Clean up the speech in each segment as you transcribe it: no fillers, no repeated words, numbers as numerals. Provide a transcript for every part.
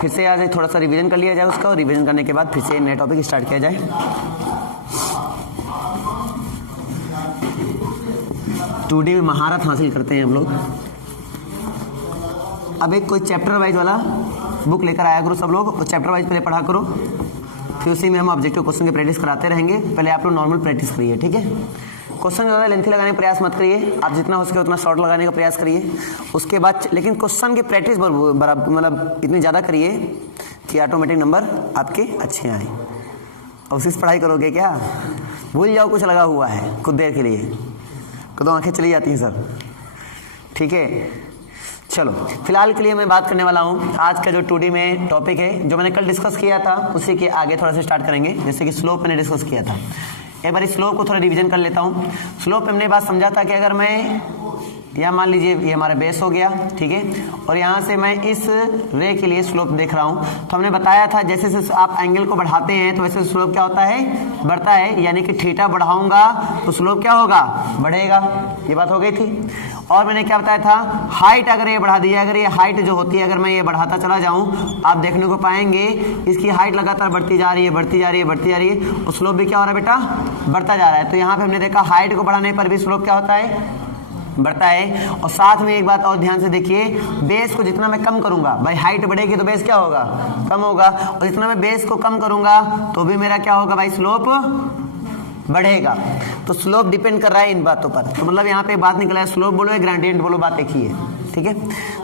फिर से आज थोड़ा सा रिवीजन कर लिया जाए उसका, और रिवीजन करने के बाद फिर से नया टॉपिक स्टार्ट किया जाए। टूडे में महारत हासिल करते हैं हम लोग। अब एक कोई चैप्टर वाइज वाला बुक लेकर आया करो सब लोग, चैप्टर वाइज पहले पढ़ा करो, फिर उसी में हम ऑब्जेक्टिव क्वेश्चन की प्रैक्टिस कराते रहेंगे। पहले आप लोग नॉर्मल प्रैक्टिस करिए, ठीक है। क्वेश्चन ज़्यादा लेंथी लगाने का प्रयास मत करिए, आप जितना हो सके उतना शॉर्ट लगाने का प्रयास करिए। उसके बाद लेकिन क्वेश्चन की प्रैक्टिस बराबर मतलब इतनी ज़्यादा करिए कि ऑटोमेटिक नंबर आपके अच्छे आए। और उसी से पढ़ाई करोगे क्या, भूल जाओ कुछ लगा हुआ है कुछ देर के लिए, कदों आंखें चली जाती हैं सर, ठीक है। चलो फिलहाल के लिए मैं बात करने वाला हूँ आज का जो 2D में टॉपिक है, जो मैंने कल डिस्कस किया था उसी के आगे थोड़ा सा स्टार्ट करेंगे। जैसे कि स्लोप मैंने डिस्कस किया था, एक बार इस स्लोप को थोड़ा रिवीजन कर लेता हूँ। स्लोप में हमने बात समझा था कि अगर मैं यहाँ मान लीजिए ये हमारा बेस हो गया, ठीक है, और यहाँ से मैं इस रे के लिए स्लोप देख रहा हूँ, तो हमने बताया था जैसे जैसे आप एंगल को बढ़ाते हैं तो वैसे स्लोप क्या होता है, बढ़ता है। यानी कि थीटा बढ़ाऊंगा तो स्लोप क्या होगा, बढ़ेगा। ये बात हो गई थी। और मैंने क्या बताया था, हाइट अगर ये बढ़ा दिया, अगर ये हाइट जो होती है अगर मैं ये बढ़ाता चला जाऊँ, आप देखने को पाएंगे इसकी हाइट लगातार बढ़ती जा रही है, बढ़ती जा रही है, बढ़ती जा रही है, और स्लोप भी क्या हो रहा है बेटा, बढ़ता जा रहा है। तो यहाँ पे हमने देखा हाइट को बढ़ाने पर भी स्लोप क्या होता है, बढ़ता है। और साथ में एक बात और ध्यान से देखिए, बेस को जितना मैं कम करूंगा, भाई हाइट बढ़ेगी तो बेस क्या होगा, कम होगा, और जितना मैं बेस को कम करूंगा तो भी मेरा क्या होगा भाई, स्लोप बढ़ेगा। तो स्लोप डिपेंड कर रहा है इन बातों पर। तो मतलब यहाँ पे बात निकला है, स्लोप बोलो या ग्रेडियंट बोलो, बात एक ही है, ठीक है।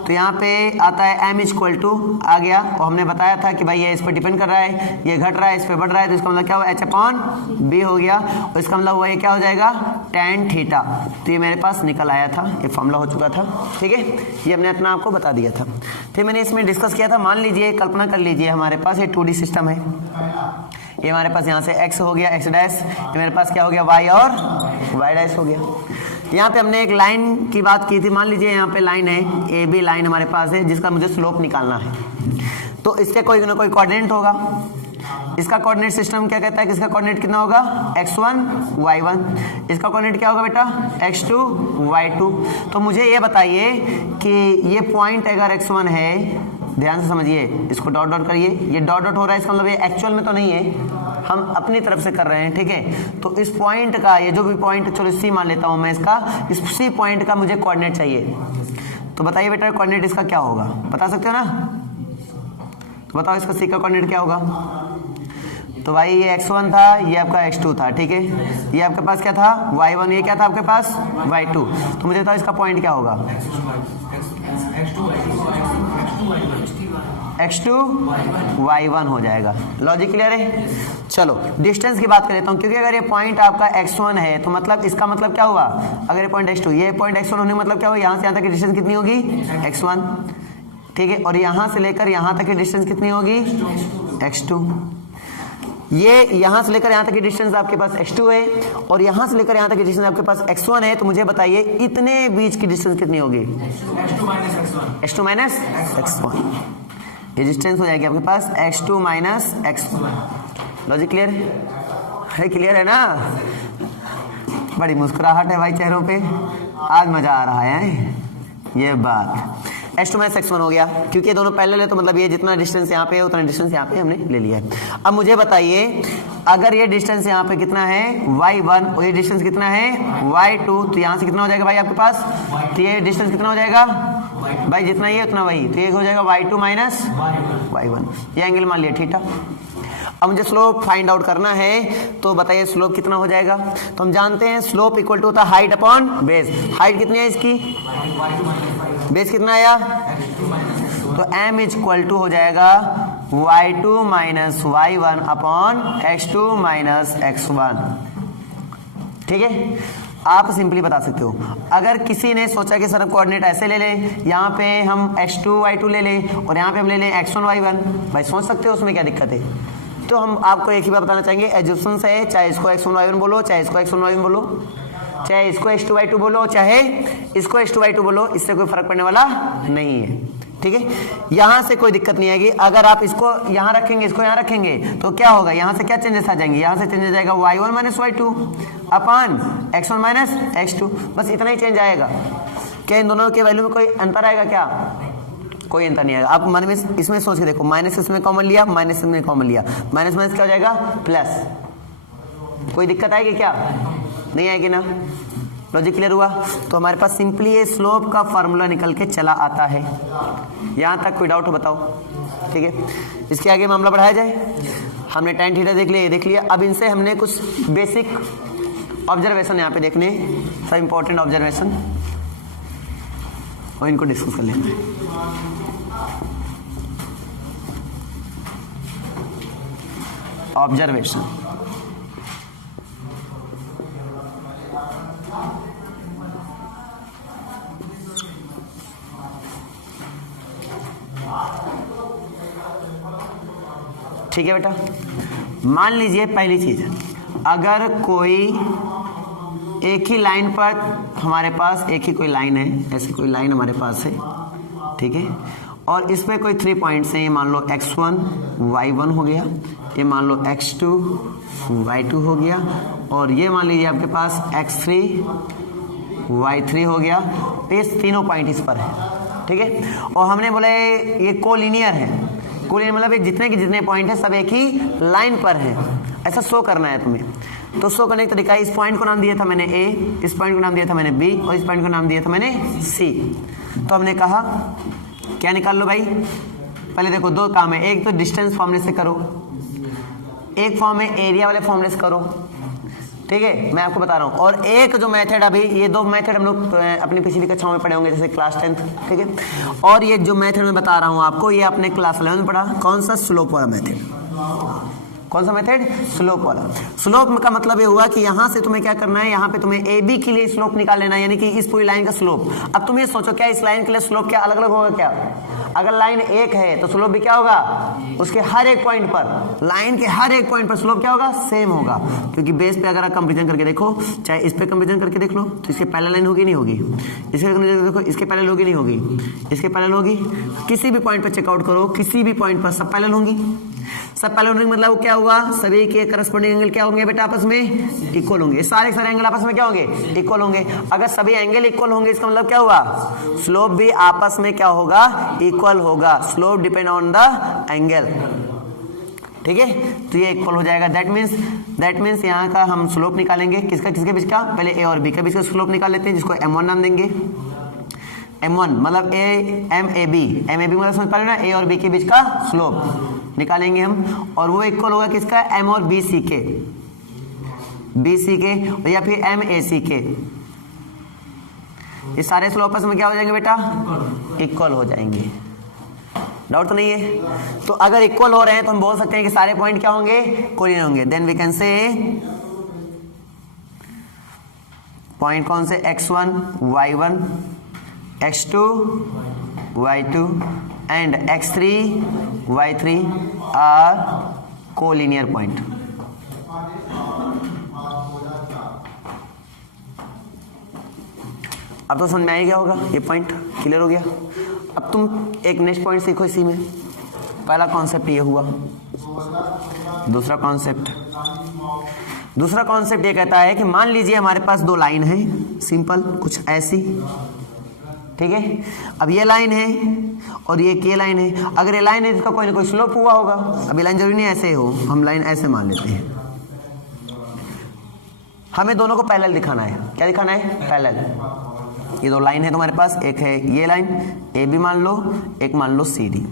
तो यहाँ पे आता है m इक्वल टू आ गया, और हमने बताया था कि भाई ये इस पर डिपेंड कर रहा है, ये घट रहा है, इस पर बढ़ रहा है, तो इसका मतलब क्या हुआ, h/b हो गया, और इसका मतलब हुआ ये क्या हो जाएगा, tan थीटा। तो ये मेरे पास निकल आया था, ये फॉर्मूला हो चुका था, ठीक है। ये हमने अपना आपको बता दिया था। फिर मैंने इसमें डिस्कस किया था, मान लीजिए कल्पना कर लीजिए हमारे पास ये 2D सिस्टम है, ये हमारे पास यहाँ से x हो गया, x डैश, ये मेरे पास क्या हो गया, y और y डैश हो गया। यहाँ पे हमने एक लाइन की बात की थी, मान लीजिए यहाँ पे लाइन है, ए बी लाइन हमारे पास है, जिसका मुझे स्लोप निकालना है। तो इससे कोई ना कोई कोऑर्डिनेट होगा। इसका कोऑर्डिनेट सिस्टम क्या कहता है कि इसका कोऑर्डिनेट कितना होगा, x1 y1। इसका कोऑर्डिनेट क्या होगा बेटा, x2 y2। तो मुझे ये बताइए कि ये पॉइंट अगर x1 है, ध्यान से समझिए, इसको डॉट डॉट करिए, ये डॉट डॉट हो रहा है, इसका मतलब ये एक्चुअल में तो नहीं है, हम अपनी तरफ से कर रहे हैं, ठीक है। तो इस पॉइंट का, ये जो भी पॉइंट, चलो सी मान लेता हूं मैं इसका, इस सी पॉइंट का मुझे कोऑर्डिनेट चाहिए। तो बताइए बेटा कोऑर्डिनेट इसका क्या होगा, बता सकते हो ना, तो बताओ इसका सी का कोऑर्डिनेट क्या होगा। तो भाई ये x1 था, ये आपका x2 था, ठीक है, ये आपके पास क्या था, y1, ये क्या था आपके पास, y2। तो मुझे बताओ इसका पॉइंट क्या होगा, x2 y1 हो जाएगा। लॉजिक क्लियर है। चलो डिस्टेंस की बात कर लेता हूँ, क्योंकि अगर ये पॉइंट आपका x1 है तो मतलब इसका मतलब क्या हुआ, अगर ये पॉइंट x2, ये पॉइंट x1 होने का मतलब क्या हुआ, यहाँ से यहाँ तक की डिस्टेंस कितनी होगी, x1, ठीक है। और यहाँ से लेकर यहाँ तक की डिस्टेंस कितनी होगी, x2। ये यहाँ से लेकर यहाँ तक की डिस्टेंस आपके पास x2 है, और यहाँ से लेकर यहाँ तक की डिस्टेंस आपके पास x1 है। तो मुझे बताइए इतने बीच की डिस्टेंस कितनी होगी, x2 माइनस x1। ये डिस्टेंस हो जाएगी आपके पास x2 minus x1। Logic clear है, क्लियर है ना। बड़ी मुस्कुराहट है भाई चेहरों पे, आज मजा आ रहा है। ये बात x2 माइनस x1 हो गया, क्योंकि ये दोनों पैरेलल है, तो मतलब ये जितना डिस्टेंस यहाँ पे है उतना डिस्टेंस यहाँ पे हमने ले लिया है। अब मुझे बताइए अगर ये डिस्टेंस यहाँ पे कितना है, y1, और ये डिस्टेंस कितना है, y2, तो यहाँ से कितना हो जाएगा भाई आपके पास, तो ये डिस्टेंस कितना हो जाएगा भाई, जितना ये उतना वही, तो ये हो जाएगा y2 माइनस y1। ये एंगल मान लिया थीटा। अब मुझे स्लोप फाइंड आउट करना है, तो बताइए स्लोप कितना हो जाएगा। तो हम जानते हैं स्लोप इक्वल टू होता है हाइट अपॉन बेस। हाइट कितनी है इसकी, बेस कितना आया, तो m इक्वल टू हो जाएगा y2 minus y1 upon x2 minus x1, ठीक है। आप सिंपली बता सकते हो, अगर किसी ने सोचा कि सर कोऑर्डिनेट ऐसे ले लें, यहाँ पे हम x2 y2 ले लें और यहाँ पे हम ले लें x1 y1, भाई सोच सकते हो उसमें क्या दिक्कत है। तो हम आपको एक ही बात बताना चाहेंगे, एज्यूम्शन है, चाहे इसको x1 y1 बोलो, चाहे इसको x1 y1 बोलो, चाहे इसको x2 y2 बोलो, चाहे इसको x2 y2 बोलो, इससे कोई फर्क पड़ने वाला नहीं है, ठीक है। यहां से कोई दिक्कत नहीं आएगी। अगर आप इसको यहां रखेंगे, इसको यहां रखेंगे, तो क्या होगा, यहां से क्या चेंजेस आ जाएंगे, यहां से चेंज आ जाएगा y1 minus y2 upon x1 minus x2, बस इतना ही चेंज आएगा। क्या इन दोनों के वैल्यू में कोई अंतर आएगा क्या, कोई अंतर नहीं आएगा। आप मन में इसमें सोच के देखो, माइनस इसमें कॉमन लिया, माइनस इसमें कॉमन लिया, माइनस माइनस क्या हो जाएगा प्लस। कोई दिक्कत आएगी क्या? नहीं आएगी ना। लॉजिक क्लियर हुआ? तो हमारे पास सिंपली ये स्लोप का फार्मूला निकल के चला आता है। यहाँ तक कोई डाउट हो बताओ? ठीक है, इसके आगे मामला बढ़ाया जाए। हमने tan थीटा देख लिया, ये देख लिया। अब इनसे हमने कुछ बेसिक ऑब्जर्वेशन यहाँ पे देखने, सब इंपॉर्टेंट ऑब्जर्वेशन, और इनको डिस्कस कर लेते हैं। ऑब्जर्वेशन, ठीक है बेटा। मान लीजिए पहली चीज, अगर कोई एक ही लाइन पर हमारे पास एक ही कोई लाइन है, ऐसी कोई लाइन हमारे पास है, ठीक है, और इसमें कोई 3 पॉइंट्स हैं। ये मान लो x1 y1 हो गया, ये मान लो x2 y2 हो गया, और ये मान लीजिए आपके पास x3 y3 हो गया। ये तीनों पॉइंट इस पर है, ठीक है। और हमने बोला ये कोलिनियर है। कोलिनियर मतलब ये जितने के जितने पॉइंट है सब एक ही लाइन पर है, ऐसा शो करना है तुम्हें। तो शो करने का तरीका, इस पॉइंट को नाम दिया था मैंने A, इस पॉइंट को नाम दिया था मैंने B, और इस पॉइंट को नाम दिया था मैंने C। तो हमने कहा क्या निकाल लो भाई, पहले देखो दो काम है, एक तो डिस्टेंस फॉर्मूले से करो, एक फॉर्म है एरिया वाले फॉर्मूले से करो, ठीक है, मैं आपको बता रहा हूँ। और एक जो मेथड, अभी ये दो मेथड हम लोग अपनी पिछली कक्षाओं में पढ़े होंगे, जैसे क्लास 10th, ठीक है। और ये जो मेथड मैं बता रहा हूँ आपको, ये आपने क्लास 11 में पढ़ा। कौन सा? स्लोप वाला मेथड। कौन सा मेथड? स्लोप वाला। स्लोप का मतलब ये हुआ कि यहाँ से तुम्हें क्या करना है, यहाँ पे तुम्हें ए बी के लिए स्लोप निकाल लेना है, यानी कि इस पूरी लाइन का स्लोप। अब तुम ये सोचो, क्या इस लाइन के लिए स्लोप क्या अलग अलग होगा क्या? अगर लाइन एक है तो स्लोप भी क्या होगा, उसके हर एक पॉइंट पर, लाइन के हर एक पॉइंट पर स्लोप क्या होगा, सेम होगा। क्योंकि बेस पे अगर आप कंपेरिजन करके देखो, चाहे इस पे कंपेरिजन करके देख लो, तो इसके पैरेलल लाइन होगी नहीं होगी, इसके देखो इसके पैरेलल होगी नहीं होगी, इसके पैरेलल होगी। किसी भी पॉइंट पर चेकआउट करो, किसी भी पॉइंट पर सब पैरेलल होंगी। सब पैरेलल होने का मतलब वो क्या हुआ, सभी के करस्पॉन्डिंग एंगल क्या होंगे बेटा, आपस में इक्वल होंगे। सारे सारे एंगल आपस में क्या होंगे, इक्वल होंगे। अगर सभी एंगल इक्वल होंगे, इसका मतलब क्या हुआ, स्लोप भी आपस में क्या होगा, इक्वल होगा। Slope depend on the angle, ठीक है। तो ये इक्वल हो जाएगा। दैट मीन्स यहाँ का हम स्लोप निकालेंगे, किसका किसके बीच का, पहले ए और बी के बीच का स्लोप निकाल लेते हैं, जिसको m1 नाम देंगे। m1 मतलब MAB मतलब समझ पा रहे हो ना, ए और बी के बीच का स्लोप निकालेंगे हम, और वो इक्वल होगा किसका, M और BC के, या फिर MAC के। ये सारे स्लोप आपस में क्या हो जाएंगे बेटा, इक्वल हो जाएंगे। डाउट तो नहीं है? तो अगर इक्वल हो रहे हैं तो हम बोल सकते हैं कि सारे पॉइंट क्या होंगे, कोलिनियर होंगे। Then we can say point कौन से, x1 y1, x2 y2 and x3 y3 are collinear point। अब तो समझ में आ गया होगा, ये पॉइंट क्लियर हो गया। अब तुम एक नेक्स्ट पॉइंट सीखो इसी में। पहला कॉन्सेप्ट ये हुआ, दूसरा कॉन्सेप्ट ये कहता है कि मान लीजिए हमारे पास दो लाइन है, सिंपल कुछ ऐसी, ठीक है। अब ये लाइन है और ये लाइन है। अगर ये लाइन है तो इसका कोई ना कोई स्लोप हुआ होगा। अब ये लाइन जरूरी नहीं ऐसे हो, हम लाइन ऐसे मान लेते हैं। हमें दोनों को पैरेलल दिखाना है। क्या दिखाना है, पैरेलल। ये दो लाइन है तुम्हारे पास, एक है ये लाइन ए बी मान लो, एक मान लो सी डी।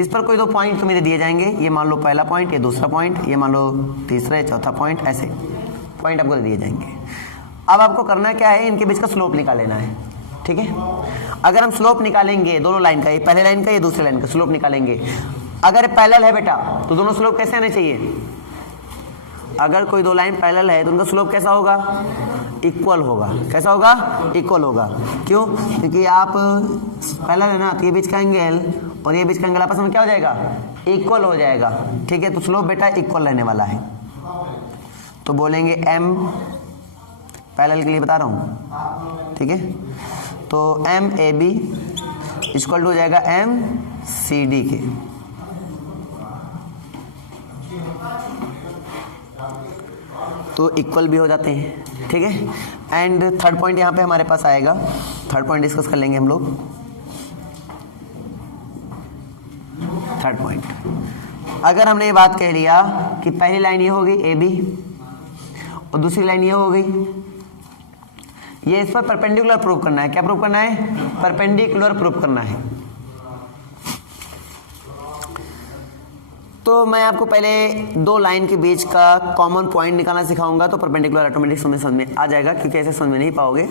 इस पर कोई दो पॉइंट तुम्हें दिए जाएंगे, ये मान लो पहला पॉइंट, ये दूसरा पॉइंट, ये मान लो तीसरा चौथा पॉइंट, ऐसे पॉइंट आपको दिए जाएंगे। अब आपको करना क्या है, इनके बीच का स्लोप निकाल लेना है, ठीक है। अगर हम स्लोप निकालेंगे दोनों लाइन का, ये पहले लाइन का ये दूसरे लाइन का स्लोप निकालेंगे। अगर पैरेलल है बेटा तो दोनों स्लोप कैसे आने चाहिए, अगर कोई दो लाइन पैरेलल है तो उनका स्लोप कैसा होगा, इक्वल होगा। कैसा होगा, इक्वल होगा। क्यों, क्योंकि आप पैरेलल है ना, तो ये बीच का एंगल और ये बीच का एंगल आपस में क्या हो जाएगा, इक्वल हो जाएगा, ठीक है। तो स्लोप बेटा इक्वल रहने वाला है। तो बोलेंगे m, पैरेलल के लिए बता रहा हूँ, ठीक है। तो MAB इक्वल टू हो जाएगा MCD के। तो इक्वल भी हो जाते हैं, ठीक है। एंड थर्ड पॉइंट यहाँ पे हमारे पास आएगा थर्ड पॉइंट डिस्कस कर लेंगे हम लोग। थर्ड पॉइंट, अगर हमने ये बात कह लिया कि पहली लाइन ये हो गई ए बी और दूसरी लाइन ये हो गई, ये इस पर परपेंडिकुलर प्रूव करना है। क्या प्रूव करना है? परपेंडिकुलर प्रूव करना है। तो मैं आपको पहले दो लाइन के बीच का कॉमन पॉइंट निकालना सिखाऊंगा, तो परपेंडिकुलर ऑटोमेटिक समझ में आ जाएगा, क्योंकि ऐसे समझ में नहीं पाओगे।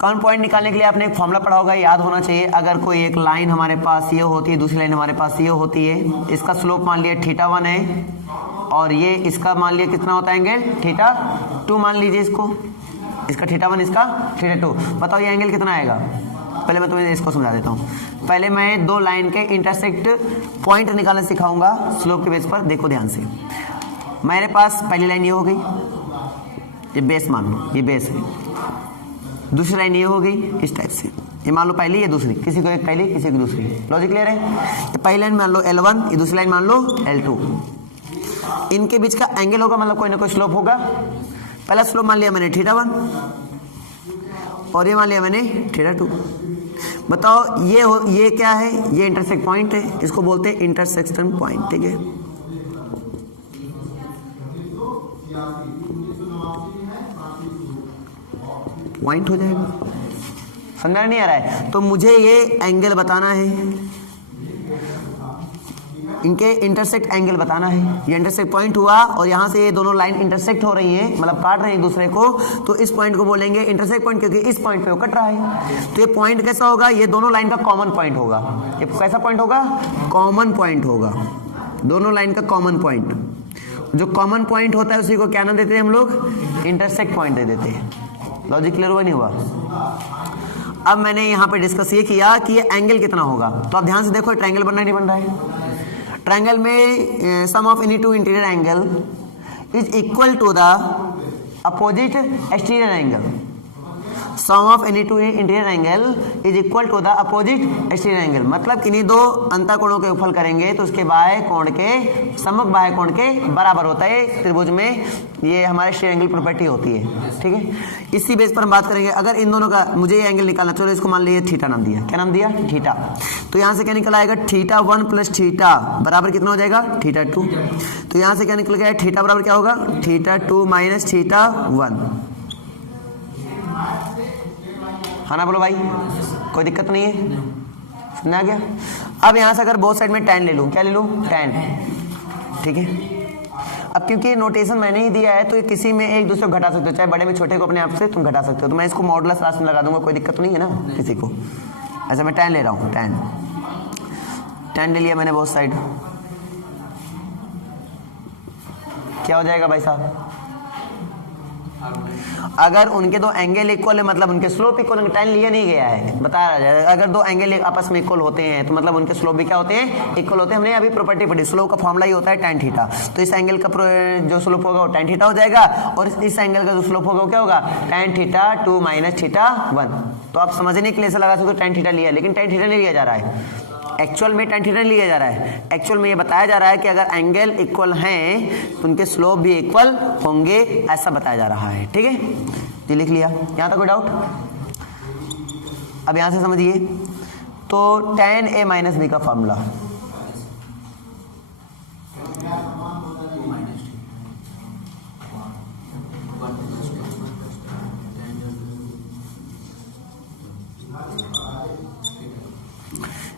कॉमन पॉइंट निकालने के लिए आपने एक फॉर्मूला पढ़ा होगा, याद होना चाहिए। अगर कोई एक लाइन हमारे पास ये होती है, दूसरी लाइन हमारे पास ये होती है, इसका स्लोप मान लिया θ1 है और ये इसका मान लिया कितना होता है एंगल? θ2 मान लीजिए इसको, इसका θ1 इसका θ2। बताओ ये एंगल कितना आएगा? पहले मैं तुम्हें इसको समझा देता हूँ। पहले मैं दो लाइन के इंटरसेक्ट पॉइंट निकालना सिखाऊंगा स्लोप के बेस पर। देखो ध्यान से, मेरे पास पहली लाइन ये हो गई, ये बेस मान लो, ये बेस है। दूसरी लाइन ये हो गई इस टाइप से, ये मान लो पहली, ये दूसरी, किसी को एक पहली किसी को दूसरी। लॉजिक क्लियर है? ये पहली लाइन मान लो L1, ये दूसरी लाइन मान लो L2। इनके बीच का एंगल होगा, मतलब कोई ना कोई स्लोप होगा। पहला स्लोप मान लिया मैंने θ1 और ये मान लिया मैंने θ2। बताओ ये क्या है? ये इंटरसेक्ट पॉइंट है, इसको बोलते हैं इंटरसेक्शन पॉइंट। ठीक है, पॉइंट हो जाएगा। समझ नहीं आ रहा है? तो मुझे ये एंगल बताना है, इनके इंटरसेक्ट एंगल बताना है। ये इंटरसेक्ट पॉइंट हुआ और यहाँ से ये दोनों लाइन इंटरसेक्ट हो रही हैं, मतलब काट रहे हैं एक दूसरे को, तो इस पॉइंट को बोलेंगे इंटरसेक्ट पॉइंट, क्योंकि इस पॉइंट पे वो कट रहा है। तो ये पॉइंट कैसा होगा? ये दोनों लाइन का कॉमन पॉइंट होगा। ये कैसा पॉइंट होगा? कॉमन पॉइंट होगा, दोनों लाइन का कॉमन पॉइंट। जो कॉमन पॉइंट होता है उसी को क्या नाम देते हैं हम लोग? इंटरसेक्ट पॉइंट दे देते हैं। लॉजिक क्लियर हुआ नहीं हुआ? अब मैंने यहाँ पे डिस्कस ये किया कि ये एंगल कितना होगा। तो आप ध्यान से देखो, ट्रायंगल बनना नहीं बन रहा है। ट्रायंगल में sum of any two interior angle is equal to the opposite exterior angle. Sum of any two interior angle is equal to the opposite exterior angle. मतलब किन्हीं दो अंतःकोणों के उपफल करेंगे तो उसके बाह्य कोण के सम्मुख बाह्य कोण के बराबर होता है त्रिभुज में। ये हमारे एक्सटीरियर एंगल प्रॉपर्टी होती है। ठीक है, इसी बेस पर हम बात करेंगे। अगर इन दोनों का मुझे ये एंगल निकालना, चलो इसको मान लीजिए थीटा नाम दिया। क्या नाम दिया? थीटा। तो यहाँ से क्या निकल आएगा? θ1 प्लस थीटा बराबर कितना हो जाएगा? θ2। तो यहाँ से क्या निकल गया? थीटा बराबर क्या होगा? θ2 माइनस θ1। हाँ ना बोलो भाई, कोई दिक्कत नहीं है? समझ आ गया? अब यहाँ से अगर बोथ साइड में tan ले लूँ, क्या ले लूँ? tan। ठीक है, अब क्योंकि नोटेशन मैंने ही दिया है तो किसी में एक दूसरे को घटा सकते हो, चाहे बड़े में छोटे को अपने आप से तुम घटा सकते हो। तो मैं इसको मॉडुलस राशि में लगा दूंगा, कोई दिक्कत तो नहीं है ना किसी को। ऐसा मैं tan ले रहा हूँ, tan ले लिया मैंने बोथ साइड। क्या हो जाएगा भाई साहब? अगर उनके दो एंगल इक्वल है, मतलब उनके स्लोप इक्वल, tan लिया नहीं गया है, बताया जाएगा। अगर दो एंगल आपस में इक्वल होते हैं तो मतलब उनके स्लोप भी क्या होते हैं? इक्वल होते हैं। हमने अभी प्रॉपर्टी पढ़ी, स्लोप का फॉर्मूला ही होता है tan थीटा। तो इस एंगल का जो स्लोप होगा वो tan थीटा हो जाएगा और इस एंगल का जो स्लोप होगा वो क्या होगा? tan θ2 minus θ1। तो आप समझने के लिए ऐसा लगा सकते हो tan थीटा लिया, लेकिन tan थीटा नहीं लिया जा रहा है। एक्चुअल में tan थीटा लिया जा रहा है। एक्चुअल में ये बताया जा रहा है कि अगर एंगल इक्वल हैं तो उनके स्लोप भी इक्वल होंगे, ऐसा बताया जा रहा है। ठीक है, ये लिख लिया। यहाँ तक कोई डाउट? अब यहाँ से समझिए, तो tan a माइनस बी का फॉर्मूला,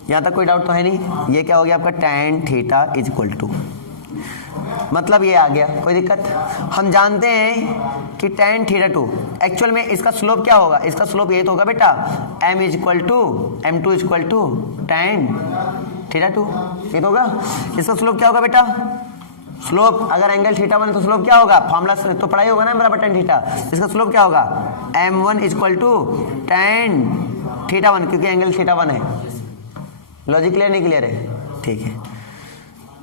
यहाँ तक कोई डाउट तो है नहीं? ये क्या हो गया आपका? tan theta is equal to, मतलब ये आ गया, कोई दिक्कत? हम जानते हैं कि tan θ2 एक्चुअल में इसका स्लोप क्या होगा? इसका स्लोप ये तो होगा बेटा m is equal to m2 is equal to tan θ2। ये तो होगा। इसका स्लोप क्या होगा बेटा? स्लोप अगर एंगल θ1 तो स्लोप क्या होगा? फॉर्मूला तो पढ़ाई होगा ना बराबर tan थीटा। इसका स्लोप क्या होगा? m1 is equal to tan θ1, क्योंकि एंगल θ1 है। लॉजिक क्लियर नहीं क्लियर है? ठीक है,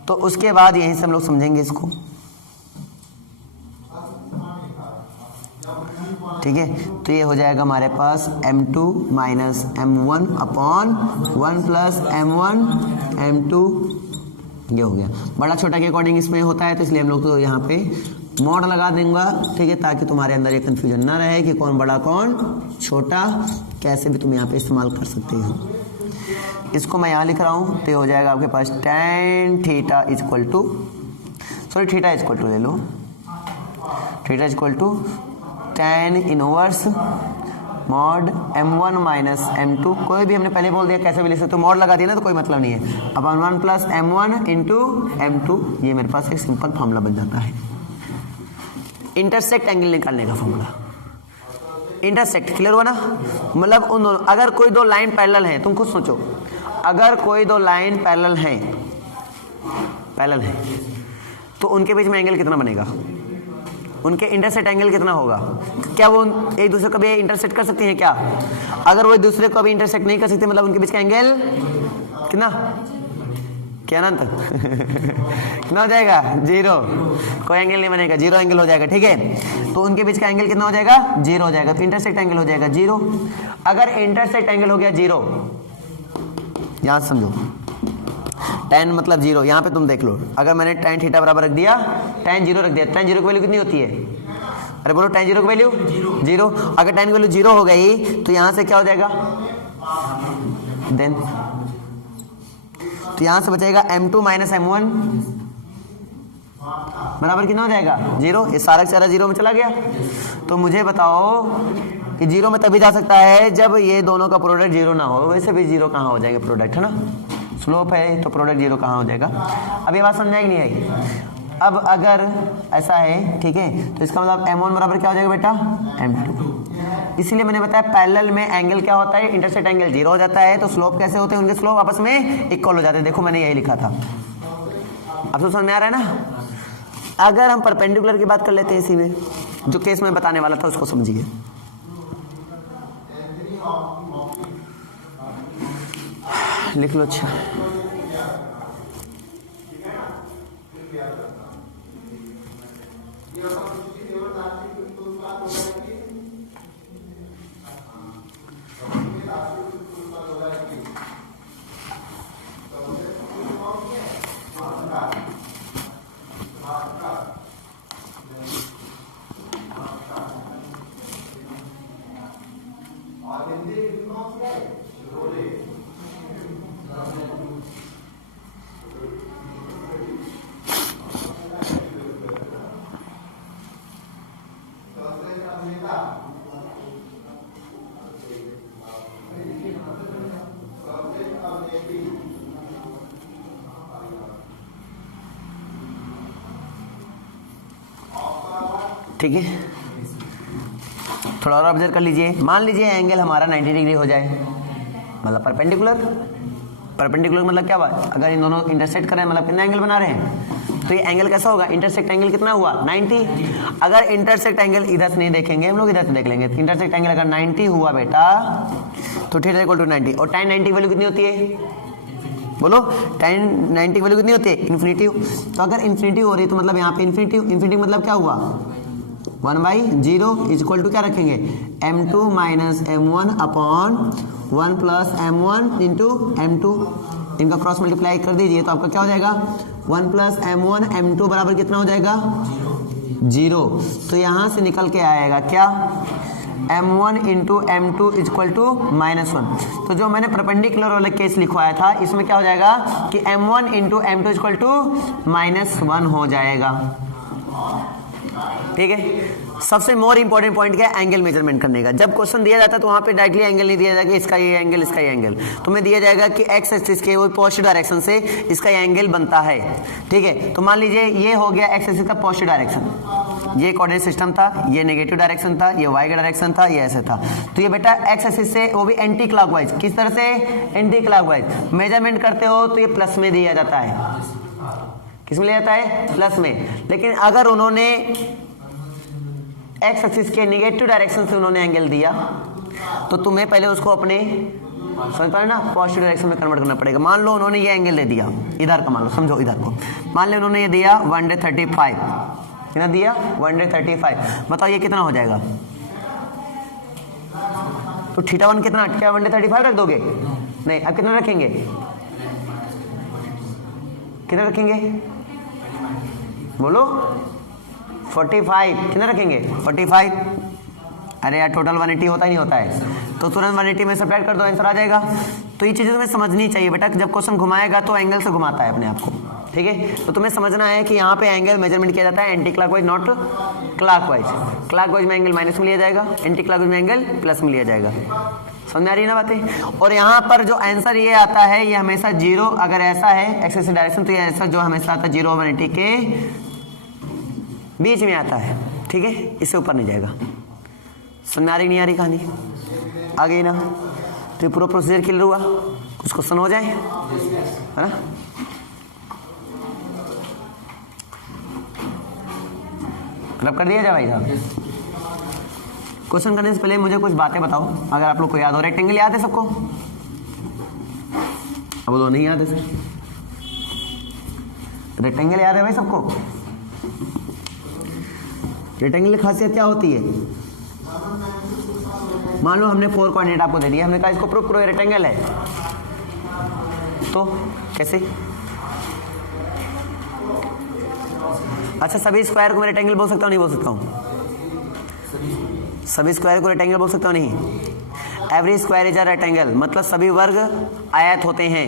तो उसके बाद यहीं से हम लोग समझेंगे इसको। ठीक है, तो ये हो जाएगा हमारे पास m2 minus m1 upon 1 plus m1 m2। ये हो गया। बड़ा छोटा के अकॉर्डिंग इसमें होता है, तो इसलिए हम लोग तो यहाँ पे मॉड लगा दूंगा, ठीक है, ताकि तुम्हारे अंदर ये कंफ्यूजन ना रहे कि कौन बड़ा कौन छोटा, कैसे भी तुम यहाँ पे इस्तेमाल कर सकते हो। इसको मैं यहाँ लिख रहा हूँ, तो ये हो जाएगा आपके पास tan theta equal to, sorry theta equal to ले लो, theta equal to tan inverse mod m1 minus m2, कोई भी हमने पहले बोल दिया कैसे भी लिख सकते हो, मॉड लगा दिया ना तो कोई मतलब नहीं है, अपन 1 प्लस m1 इंटू m2, ये मेरे पास एक सिंपल फॉर्मूला बन जाता है। इंटरसेक्ट एंगल निकालने का फॉर्मूला, इंटरसेक्ट क्लियर हुआ ना, मतलब उन दोनों, अगर कोई दो लाइन पैरेलल है, तुम खुद सोचो, अगर कोई दो लाइन पैरेलल है तो उनके बीच में एंगल कितना बनेगा, उनके इंटरसेक्ट एंगल कितना होगा, क्या वो एक दूसरे को भी इंटरसेक्ट कर सकते हैं क्या, अगर वो एक दूसरे को भी इंटरसेक्ट नहीं कर सकते, मतलब उनके बीच का एंगल कितना, क्या ना कितना हो जाएगा, 0, कोई एंगल नहीं बनेगा, 0 एंगल हो जाएगा, ठीक है, तो उनके बीच का एंगल कितना हो जाएगा, 0 हो जाएगा, तो इंटरसेक्ट एंगल हो जाएगा 0। अगर इंटरसेक्ट एंगल हो गया 0, यहां समझो, tan मतलब 0, यहाँ पे तुम देख लो, अगर मैंने tan थीटा बराबर रख दिया, tan 0 रख दिया, tan 0 की वैल्यू कितनी होती है, अरे बोलो tan 0 की वैल्यू 0, अगर tan की वैल्यू 0 हो गई तो यहाँ से क्या हो जाएगा, देन तो यहाँ से बचेगा m2 माइनस m1 बराबर कितना हो जाएगा 0, ये सारा का सारा 0 में चला गया। तो मुझे बताओ कि 0 में तभी जा सकता है जब ये दोनों का प्रोडक्ट 0 ना हो, वैसे भी 0 कहाँ हो जाएगा प्रोडक्ट, है ना, स्लोप है तो प्रोडक्ट 0 कहाँ हो जाएगा। अब ये बात समझाएगी नहीं आई। अब अगर ऐसा है, ठीक है, तो इसका मतलब m1 बराबर क्या हो जाएगा बेटा, m2। इसीलिए मैंने बताया पैरेलल में एंगल क्या होता है, इंटरसेक्ट एंगल 0 हो जाता है, तो स्लोप कैसे होते हैं, उनके स्लोप आपस में इक्वल हो जाते हैं। देखो मैंने यही लिखा था, अब तो समझ में आ रहा है ना। अगर हम परपेंडिकुलर की बात कर लेते हैं, इसी में जो केस में बताने वाला था उसको समझिए। लिख लो, अच्छा ठीक है, थोड़ा और ऑब्जर्व कर लीजिए। मान लीजिए एंगल हमारा 90 डिग्री हो जाए, मतलब परपेंडिकुलर। परपेंडिकुलर मतलब क्या बात, अगर इन दोनों इंटरसेक्ट कर रहे हैं, मतलब कितना एंगल बना रहे हैं, तो ये एंगल कैसा होगा, इंटरसेक्ट एंगल कितना हुआ 90। अगर इंटरसेक्ट एंगल इधर से नहीं देखेंगे हम लोग, इधर से देख लेंगे। इंटरसेक्ट एंगल अगर 90 हुआ बेटा, तो थीटा इक्वल टू 90, और tan 90 वैल्यू कितनी होती है, बोलो tan 90 वैल्यू कितनी होती है, इन्फिनिटी। तो अगर इन्फिनिटी हो रही है तो मतलब यहाँ पे इन्फिनिटी, इन्फिनिटी मतलब क्या हुआ 1/0 इज इक्वल टू क्या रखेंगे, m2 minus m1 upon 1 plus m1 into m2, इनका क्रॉस मल्टीप्लाई कर दीजिए तो आपका क्या हो जाएगा 1 प्लस m1 m2 बराबर कितना हो जाएगा 0। तो यहाँ से निकल के आएगा क्या, m1 into m2 is equal to -1। तो जो मैंने परपेंडिकुलर वाला केस लिखवाया था, इसमें क्या हो जाएगा कि m1 into m2 is equal to -1 हो जाएगा। ठीक है, सबसे मोर इंपॉर्टेंट पॉइंट क्या है, एंगल मेजरमेंट करने का। जब क्वेश्चन दिया जाता है तो वहां पे डायरेक्टली एंगल नहीं दिया जाएगा, इसका ये एंगल, इसका ये एंगल। तुम्हें दिया जाएगा कि एक्स एक्सिस के वो पॉजिटिव डायरेक्शन से इसका ये एंगल बनता है। ठीक है, तो मान लीजिए ये हो गया एक्स एक्सिस का पॉजिटिव डायरेक्शन, ये कोऑर्डिनेट सिस्टम था, ये नेगेटिव डायरेक्शन था, ये वाई का डायरेक्शन था, ये ऐसे था। तो ये बेटा एक्स एक्सिस से वो भी एंटी क्लॉकवाइज, किस तरह से एंटी क्लॉकवाइज मेजरमेंट करते हो तो ये प्लस में दिया जाता है। किस में लिया जाता है, प्लस में। लेकिन अगर उन्होंने एक्स एक्सिस के नेगेटिव डायरेक्शन से उन्होंने एंगल दिया, तो तुम्हें पहले उसको अपने समझ पा रहे ना पॉजिटिव डायरेक्शन में कन्वर्ट करना पड़ेगा। मान लो उन्होंने ये एंगल दे दिया, इधर का मान लो, समझो इधर को, मान लो उन्होंने ये दिया 135, कितना दिया 135। बताओ ये कितना हो जाएगा, तो θ1 कितना, क्या 135 रख दोगे, नहीं, अब कितना रखेंगे, कितना रखेंगे, बोलो 45 कितना रखेंगे 45। अरे यार टोटल 180 होता ही नहीं होता है, तो तुरंत 180 में सब्ट्रैक्ट कर दो, आंसर आ जाएगा। तो ये चीज़ें तुम्हें समझनी चाहिए बेटा, जब क्वेश्चन घुमाएगा तो एंगल से घुमाता है अपने आप को, ठीक है। तो तुम्हें समझना है कि यहाँ पे एंगल मेजरमेंट किया जाता है anti clockwise not clockwise. Clockwise में एंगल माइनस में लिया जाएगा, एंटी क्लॉकवाइज में एंगल प्लस में लिया जाएगा। समझ में आ रही है ना बातें। और यहाँ पर जो आंसर ये आता है ये हमेशा 0 अगर ऐसा है एक्सिस डायरेक्शन, तो ये आंसर जो हमेशा आता है 0 और 180 के बीच में आता है, ठीक है, इससे ऊपर नहीं जाएगा। समझ में आ रही नहीं आ रही कहानी, आ गई ना। तो ये पूरा प्रोसीजर क्लियर हुआ, कुछ क्वेश्चन हो जाए, है ना। मतलब कर दिया जाए भाई साहब। क्वेश्चन करने से पहले मुझे कुछ बातें बताओ, अगर आप लोग को याद हो। रेक्टेंगल याद है सबको? अब वो नहीं याद है सर। रेक्टेंगल याद है भाई सबको? रेक्टेंगल की खासियत क्या होती है? मान लो हमने 4 कोऑर्डिनेट आपको दे दिया, हमने कहा इसको प्रूव करो, रेक्टेंगल है, तो कैसे? अच्छा, सभी स्क्वायर को मैं रेक्टेंगल बोल सकता हूँ नहीं बोल सकता हूँ? सभी स्क्वायर को रेक्टेंगल बोल सकता हूँ नहीं? Every square is a rectangle, मतलब सभी वर्ग आयत होते हैं।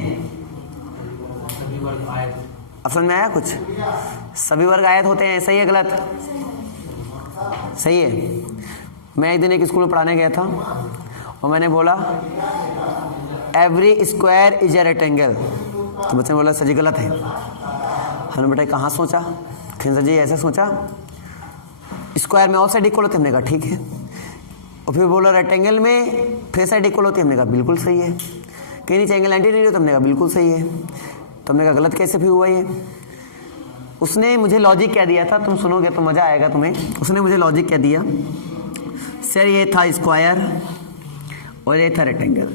अब समझ में आया कुछ? सभी वर्ग आयत होते हैं, सही है गलत? सही है। मैं एक दिन एक स्कूल में पढ़ाने गया था और मैंने बोला every square is a rectangle, तो बच्चे ने बोला सर जी गलत है। हमने बेटा कहाँ सोचा? सर जी ऐसे सोचा, स्क्वायर में ऑल साइड इक्वल होते, हमने कहा ठीक है। और फिर बोला रेक्टेंगल में फेस साइड इक्वल होती है, हमने कहा बिल्कुल सही है। कहीं नीचे एंगल 90 डिग्री, तो हमने कहा बिल्कुल सही है। तो हमने कहा गलत कैसे फिर हुआ ये? उसने मुझे लॉजिक क्या दिया था, तुम सुनोगे तो मजा आएगा तुम्हें। उसने मुझे लॉजिक क्या दिया, सर ये था स्क्वायर और ये था रेक्टेंगल,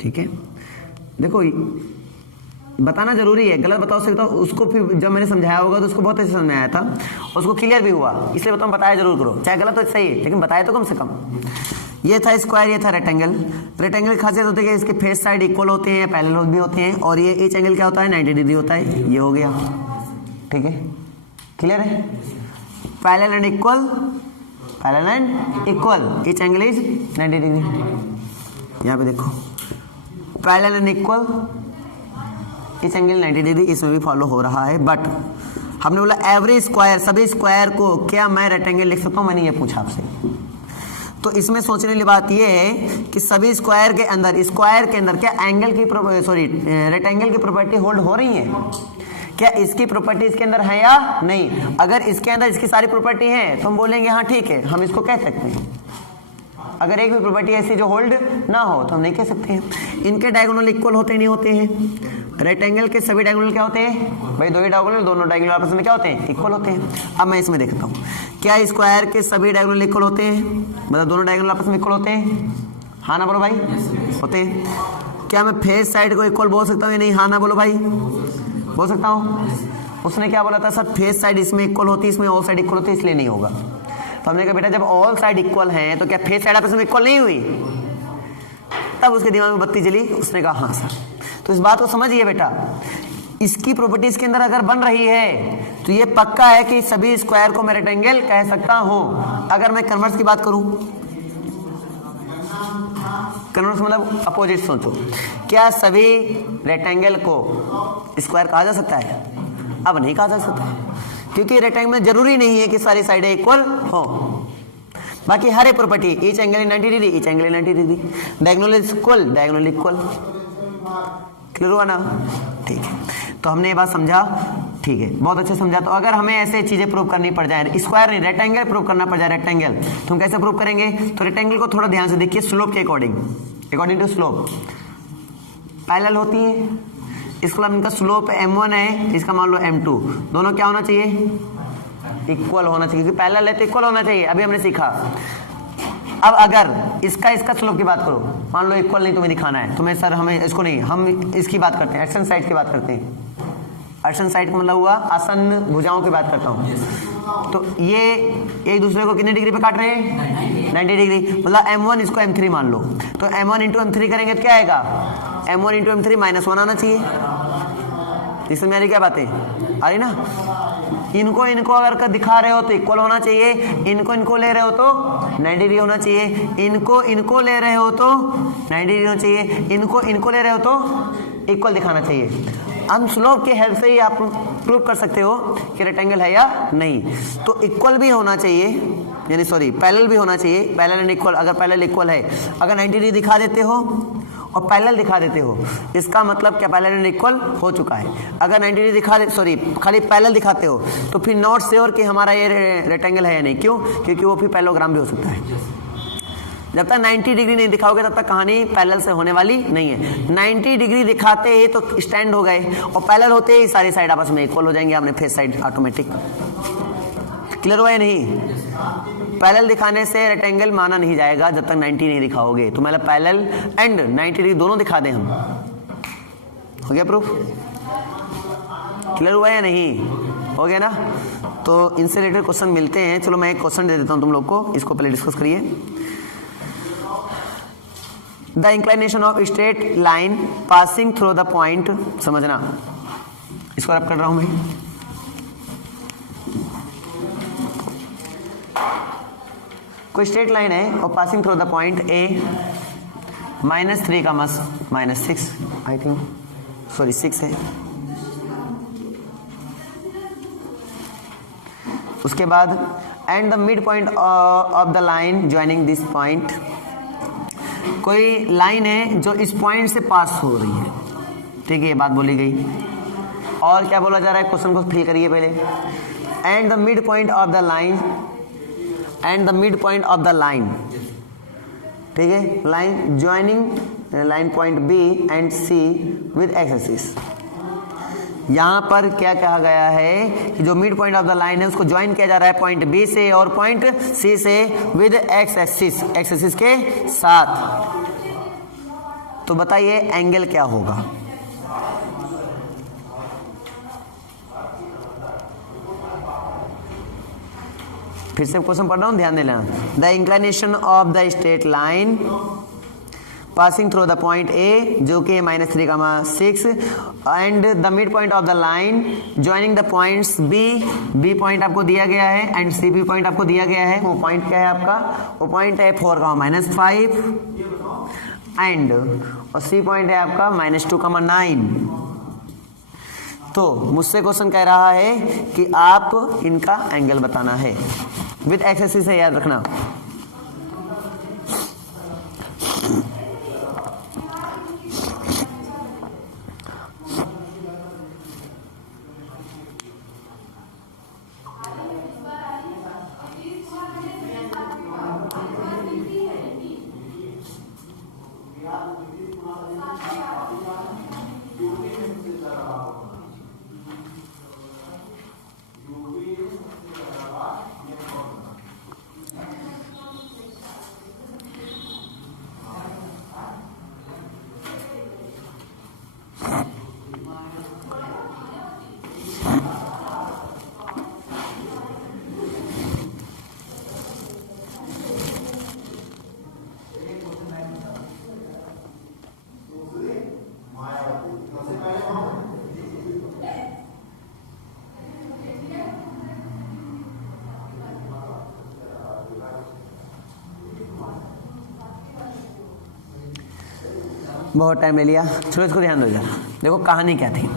ठीक है। देखो बताना जरूरी है, गलत बताओ सकता हूँ उसको, फिर जब मैंने समझाया होगा तो उसको बहुत अच्छे समझ में आया था, उसको क्लियर भी हुआ, इसलिए बताऊँ बताया जरूर करो, चाहे गलत हो सही है लेकिन बताया तो कम से कम। ये था स्क्वायर, ये था रेक्टेंगल। रेक्टेंगल की खासियत होती है कि इसके फेस साइड इक्वल होते हैं, पैरेलल भी होते हैं, और ये ईच एंगल क्या होता है 90 डिग्री होता है। ये हो गया, ठीक है, क्लियर है। Parallel and equal, parallel and equal, each angle is 90 degree. यहाँ पे देखो parallel and equal, each angle 90 degree, इसमें भी फॉलो हो रहा है। बट हमने बोला एवरी स्क्वायर, सभी स्क्वायर को क्या मैं रेक्टेंगल लिख सकता हूँ? मैंने ये पूछा आपसे। तो इसमें सोचने वाली बात ये है कि सभी स्क्वायर के अंदर, स्क्वायर के अंदर क्या एंगल की रेक्टेंगल की प्रॉपर्टी होल्ड हो रही है? क्या इसकी प्रॉपर्टी इसके अंदर है या नहीं? अगर इसके अंदर इसकी सारी प्रॉपर्टी है तो हम बोलेंगे हाँ ठीक है, हम इसको कह सकते हैं। अगर एक भी प्रॉपर्टी ऐसी जो होल्ड ना हो तो हम नहीं कह सकते हैं। इनके डायगोनल इक्वल होते नहीं होते हैं? रेक्टेंगल के सभी डायगोनल क्या होते हैं भाई? दो ही डायगोनल, दोनों डायगोनल आपस में क्या होते हैं? इक्वल होते हैं। अब मैं इसमें देखता हूँ, क्या स्क्वायर के सभी डायगोनल इक्वल होते हैं? मतलब दोनों डायगोनल आपस में इक्वल होते हैं? हाँ ना बोलो भाई? होते हैं। क्या मैं फेस साइड को इक्वल बोल सकता हूँ या नहीं? हाँ ना बोलो भाई? बोल सकता हूँ। उसने क्या बोला था सर, फेस साइड इसमें इक्वल होती है, इसमें ऑल साइड इक्वल होती है, इसलिए नहीं होगा। तो हमने कहा बेटा जब ऑल साइड इक्वल हैं तो क्या फेस साइड आपस में इक्वल नहीं हुई? तब उसके दिमाग में बत्ती जली, उसने कहा हाँ सर। तो इस बात को समझिए बेटा, इसकी प्रॉपर्टीज के अंदर अगर बन रही है तो ये पक्का है कि सभी स्क्वायर को मैं रेक्टेंगल कह सकता हूं। अगर मैं कन्वर्स की बात करूं, कन्वर्स मतलब अपोजिट सोचो, क्या सभी रेक्टेंगल को स्क्वायर कहा जा सकता है? अब नहीं कहा जा सकता, क्योंकि रेक्टेंगल में जरूरी नहीं है कि सारी साइडें इक्वल हो। बाकी हर एक property, each angle 90 degree, each angle 90 degree, diagonal equal, diagonal equal. Clear हुआ ना? ठीक है, तो हमने ये बात समझा, ठीक है, बहुत अच्छा समझा। तो अगर हमें ऐसे चीजें प्रूव करनी पड़ जाए, स्क्वायर नहीं रेक्टेंगल प्रूव करना पड़ जाए, रेक्टेंगल, तो हम कैसे प्रूव करेंगे? तो रेक्टेंगल को थोड़ा ध्यान से देखिए, स्लोप के अकॉर्डिंग टू स्लोप पैरेलल होती है। इसको इनका स्लोप m1 है, इसका मान लो m2, दोनों क्या होना चाहिए? इक्वल होना चाहिए, क्योंकि पैरेलल है तो इक्वल होना चाहिए। अभी हमने सीखा। अब अगर इसका स्लोप की बात करो, मान लो इक्वल नहीं तुम्हें दिखाना है, तुम्हें सर हमें इसको नहीं, हम इसकी बात करते हैं, एडजेसेंट साइड की बात करते हैं। एडजेसेंट साइड का मतलब हुआ आसन्न भुजाओं की बात करता हूँ। तो ये एक दूसरे को कितने डिग्री पे काट रहे हैं? 90 डिग्री। मतलब m1 इसको m3 मान लो, तो m1 इंटू m3 करेंगे तो क्या आएगा? m1 इंटू m3 -1 आना चाहिए। इसमें मेरी क्या बात है? आ रही ना। इनको अगर दिखा रहे हो तो इक्वल होना चाहिए, इनको ले रहे हो तो 90 डिग्री होना चाहिए, इनको ले रहे हो तो 90 डिग्री होना चाहिए, इनको ले रहे हो तो इक्वल दिखाना चाहिए। हम स्लोप की हेल्प से ही आप प्रूव कर सकते हो कि रेक्टेंगल है या नहीं। तो इक्वल भी होना चाहिए, यानी सॉरी पैरेलल भी होना चाहिए, पैरेलल एंड इक्वल। अगर पैरेलल इक्वल है, अगर 90 डिग्री दिखा देते हो और पैरेलल दिखा देते हो, इसका मतलब क्या पैरेलल एंड इक्वल हो चुका है। अगर 90 डिग्री खाली पैरेलल दिखाते हो तो फिर नॉट श्योर कि हमारा ये रेक्टेंगल है या नहीं। क्यों? क्योंकि वो फिर पैरेललोग्राम भी हो सकता है। जब तक 90 डिग्री नहीं दिखाओगे तब तक कहानी पैरेलल से होने वाली नहीं है। 90 डिग्री दिखाते ही तो स्टैंड हो गए और पैरेलल होते ही सारी साइड आपस में इक्वल हो जाएंगे, आपने फेस साइड ऑटोमेटिक। क्लियर हुआ या नहीं? पैरेलल दिखाने से रेक्टेंगल माना नहीं जाएगा जब तक 90 नहीं दिखाओगे। तो मतलब पैरेलल एंड 90 डिग्री दोनों दिखा दें हम। हो गया प्रूफ? क्लियर हुआ या नहीं? हो गया ना? तो इनसे रिलेटेड क्वेश्चन मिलते हैं। चलो मैं एक क्वेश्चन दे देता हूं तुम लोग को, इसको पहले डिस्कस करिए। The inclination of straight line passing through the point, समझना, इसको रब कर रहा हूं मैं। कोई स्ट्रेट लाइन है और पासिंग थ्रू द पॉइंट ए -3 का -6 आई थिंक, सॉरी 6 है। उसके बाद and the mid point of the line joining this point, कोई लाइन है जो इस पॉइंट से पास हो रही है, ठीक है, ये बात बोली गई। और क्या बोला जा रहा है, क्वेश्चन को फिल करिए पहले। And the mid point of the line, and the mid point of the line, ठीक है, line joining line point B and C with X axis. यहां पर क्या कहा गया है कि जो mid point of the line है उसको ज्वाइन किया जा रहा है पॉइंट बी से और पॉइंट सी से विद एक्स एक्सिस के साथ। तो बताइए एंगल क्या होगा? फिर से क्वेश्चन पढ़ रहा हूं, ध्यान देना। The inclination of the straight line passing through the point A जो कि -3 का 6 and the mid point of the line joining the points B point आपको दिया गया है एंड सी बी पॉइंट आपको दिया गया है। वो पॉइंट क्या है आपका? वो पॉइंट है 4 का -5 एंड और सी पॉइंट है आपका -2 का 9। तो मुझसे क्वेश्चन कह रहा है कि आप इनका एंगल बताना है विद एक्स एक्सिस है, याद रखना। बहुत टाइम ले लिया, चलो इसको ध्यान दो जरा। देखो कहानी क्या थी।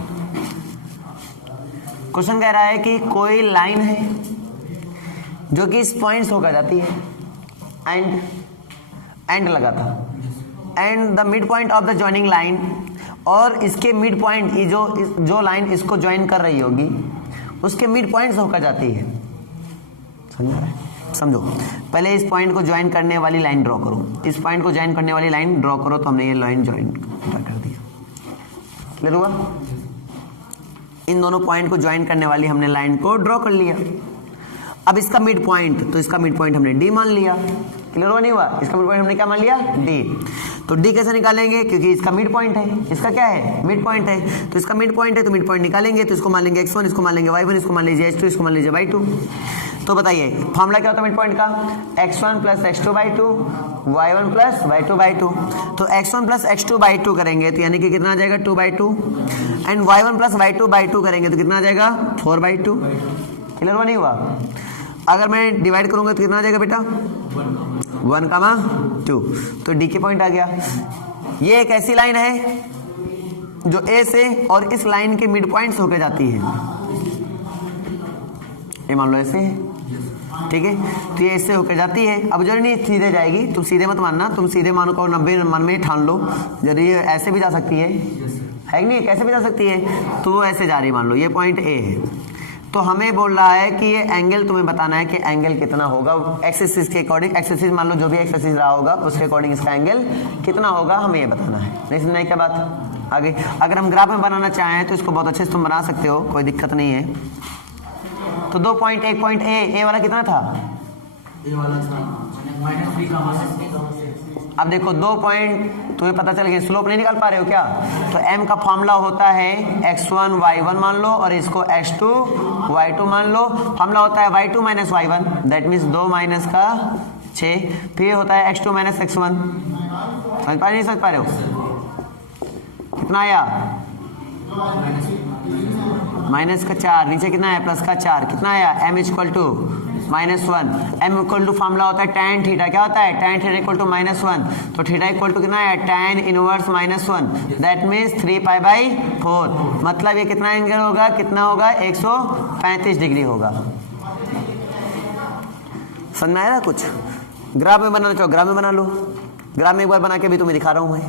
क्वेश्चन कह रहा है कि कोई लाइन है जो कि इस पॉइंट से होकर जाती है एंड लगा था and the mid point of the joining line, और इसके मिड पॉइंट जो लाइन इसको ज्वाइन कर रही होगी उसके मिड पॉइंट से होकर जाती है। समझ रहा है? समझो, पहले इस पॉइंट को ज्वाइन करने वाली लाइन ड्रॉ करो, इस पॉइंट को ज्वाइन करने वाली लाइन ड्रॉ करो। तो हमने ये लाइन ज्वाइन कर दिया, क्लियर हुआ? इन दोनों पॉइंट को ज्वाइन करने वाली हमने लाइन को ड्रॉ कर लिया। अब इसका मिड पॉइंट, तो इसका मिड पॉइंट हमने डी मान लिया। क्लियर हुआ नहीं हुआ? इसका मिड पॉइंट हमने क्या मान लिया? डी। तो डी कैसे निकालेंगे? क्योंकि इसका मिड पॉइंट है, इसका क्या है? मिड पॉइंट है। तो इसका मिड पॉइंट है तो मिड पॉइंट निकालेंगे। तो इसको मान लेंगे x1, इसको मान लेंगे y1, इसको मान लीजिए h2, इसको मान लीजिए y2। तो बताइए फॉर्मूला क्या होता है मिड पॉइंट का, x1 plus x2/2 y1 plus y2/2। तो x1 प्लस x2/2 करेंगे तो यानी कि कितना आ जाएगा 2/2 एंड y1 प्लस y2/2 करेंगे तो कितना आ जाएगा 4/2। क्लियर हुआ नहीं हुआ? अगर मैं डिवाइड करूंगा तो कितना आ जाएगा बेटा 1,2। तो डी के पॉइंट आ गया। ये एक ऐसी लाइन है जो ए से और इस लाइन के मिड पॉइंट से होकर जाती है। ये मान लो ऐसे है, ठीक है, तो ये इससे होकर जाती है। अब जो नहीं सीधे जाएगी, तुम सीधे मत मानना, तुम सीधे मानो को 90 मन में ठान लो, यदि ये ऐसे भी जा सकती है कि नहीं, कैसे भी जा सकती है, तो वो ऐसे जा रही, मान लो ये पॉइंट ए है। तो हमें बोल रहा है कि ये एंगल तुम्हें बताना है कि एंगल कितना होगा एक्स एक्सिस के अकॉर्डिंग, एक्स एक्सिस मान लो जो भी एक्स एक्सिस रहा होगा उसके अकॉर्डिंग इसका एंगल कितना होगा, हमें ये बताना है। नहीं समझना क्या बात? आगे अगर हम ग्राफ में बनाना चाहें तो इसको बहुत अच्छे से तुम बना सकते हो, कोई दिक्कत नहीं है। तो 2 पॉइंट, एक पॉइंट ए वाला कितना था, ए वाला था -3, अब देखो 2 पॉइंट तुम्हें पता चल गया, स्लोप नहीं निकाल पा रहे हो क्या? तो m का फॉर्मूला होता है x1 y1 मान लो और इसको x2 y2 मान लो। फॉर्मूला होता है y2 minus y1, that means 2 minus का 6, फिर होता है x2 माइनस x1। समझ पा रहे नहीं समझ पा रहे हो? कितना आया माइनस का 4, नीचे कितना है प्लस का 4, कितना आया m equal to -1। m equal to formula होता है tan थीटा, क्या होता है tan थीटा इक्वल टू -1, तो थीटा इक्वल टू कितना है tan इनवर्स -1, दैट मीन्स 3π/4। मतलब ये कितना एंगल होगा, कितना होगा 135 डिग्री होगा। समझ में आया कुछ? ग्राफ में बनाना चाहो ग्राफ में बना लो, ग्राफ में एक बार बना के भी तुम्हें दिखा रहा हूँ मैं,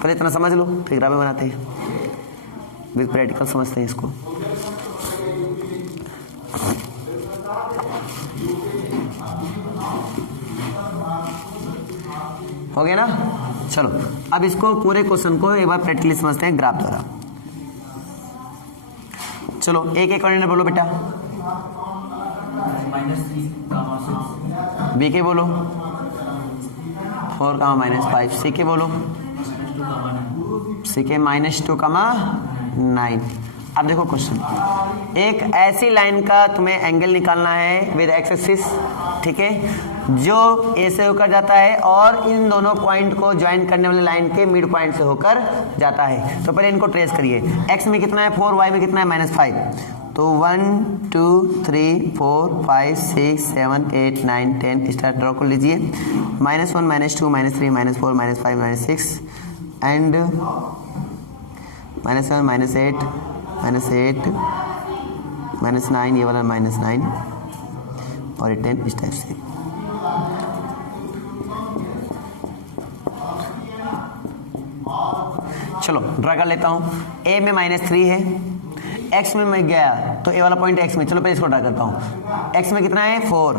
पहले इतना समझ लो फिर ग्राफ में बनाते हैं, विद प्रैक्टिकल समझते हैं इसको। हो गया ना? चलो अब इसको पूरे क्वेश्चन को एक बार प्रैक्टिकली समझते हैं ग्राफ द्वारा। चलो एक एक कोऑर्डिनेट बोलो बेटा, बी के बोलो 4, -5, सी के बोलो सी के -2, 9। अब देखो क्वेश्चन, एक ऐसी लाइन का तुम्हें एंगल निकालना है विद एक्स एक्सिस, ठीक है, जो ए से होकर जाता है और इन दोनों पॉइंट को ज्वाइन करने वाले लाइन के मिड पॉइंट से होकर जाता है। तो पहले इनको ट्रेस करिए, एक्स में कितना है 4, वाई में कितना है -5। तो 1 2 3 4 5 6 7 8 9 10 स्टार्ट ड्रॉ कर लीजिए, -1 -2 -3 -4 -5 -6 एंड -7 -8 -9, ये वाला -9 और 10 इस टाइप से। चलो ड्रा कर लेता हूँ, ए में -3 है, एक्स में मैं गया तो ए वाला पॉइंट एक्स में, चलो पहले इसको ड्रा करता हूँ। एक्स में कितना है 4,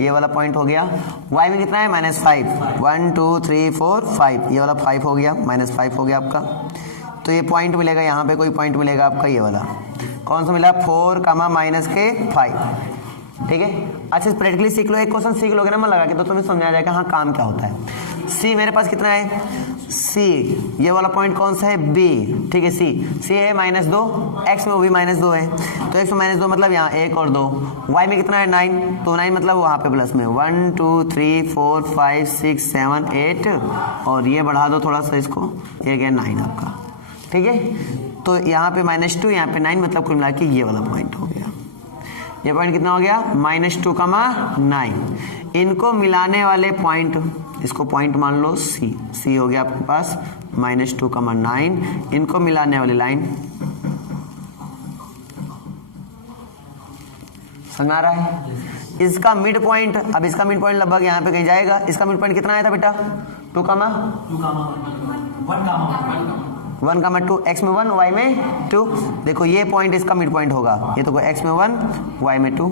ये वाला पॉइंट हो गया। वाई में कितना है -5, 1 2 3 4 5, ये वाला 5 हो गया, -5 हो गया आपका। तो ये पॉइंट मिलेगा, यहाँ पे कोई पॉइंट मिलेगा आपका, ये वाला कौन सा मिला 4, -5, ठीक है। अच्छा प्रैक्टिकली सीख लो, एक क्वेश्चन सीख लोगे ना मन लगा के तो तुम्हें समझ आ जाएगा हाँ काम क्या होता है। सी मेरे पास कितना है, सी ये वाला पॉइंट कौन सा है बी, ठीक है, सी है -2, एक्स में वो भी -2 है, तो एक्स में -2 मतलब यहाँ 1 और 2। वाई में कितना है 9, तो 9 मतलब वहाँ पे प्लस में 1 2 3 4 5 6 7 8 और ये बढ़ा दो थोड़ा सा इसको, ये गया 9 आपका, ठीक है। तो यहाँ पे -2 यहाँ पे 9 मतलब कुल मिला के ये वाला पॉइंट हो गया। ये पॉइंट कितना हो गया -2, 9। इनको मिलाने वाले पॉइंट, इसको पॉइंट मान लो सी हो गया आपके पास -2, 9। इनको मिलाने वाली लाइन समझ आ रहा है। इसका मिड पॉइंट, अब इसका मिड पॉइंट लगभग यहाँ पे कहीं जाएगा। इसका मिड पॉइंट कितना आया था बेटा 2, 1, 2, एक्स में 1 वाई में 2। देखो ये पॉइंट इसका मिड पॉइंट होगा, ये तो एक्स में 1 वाई में 2,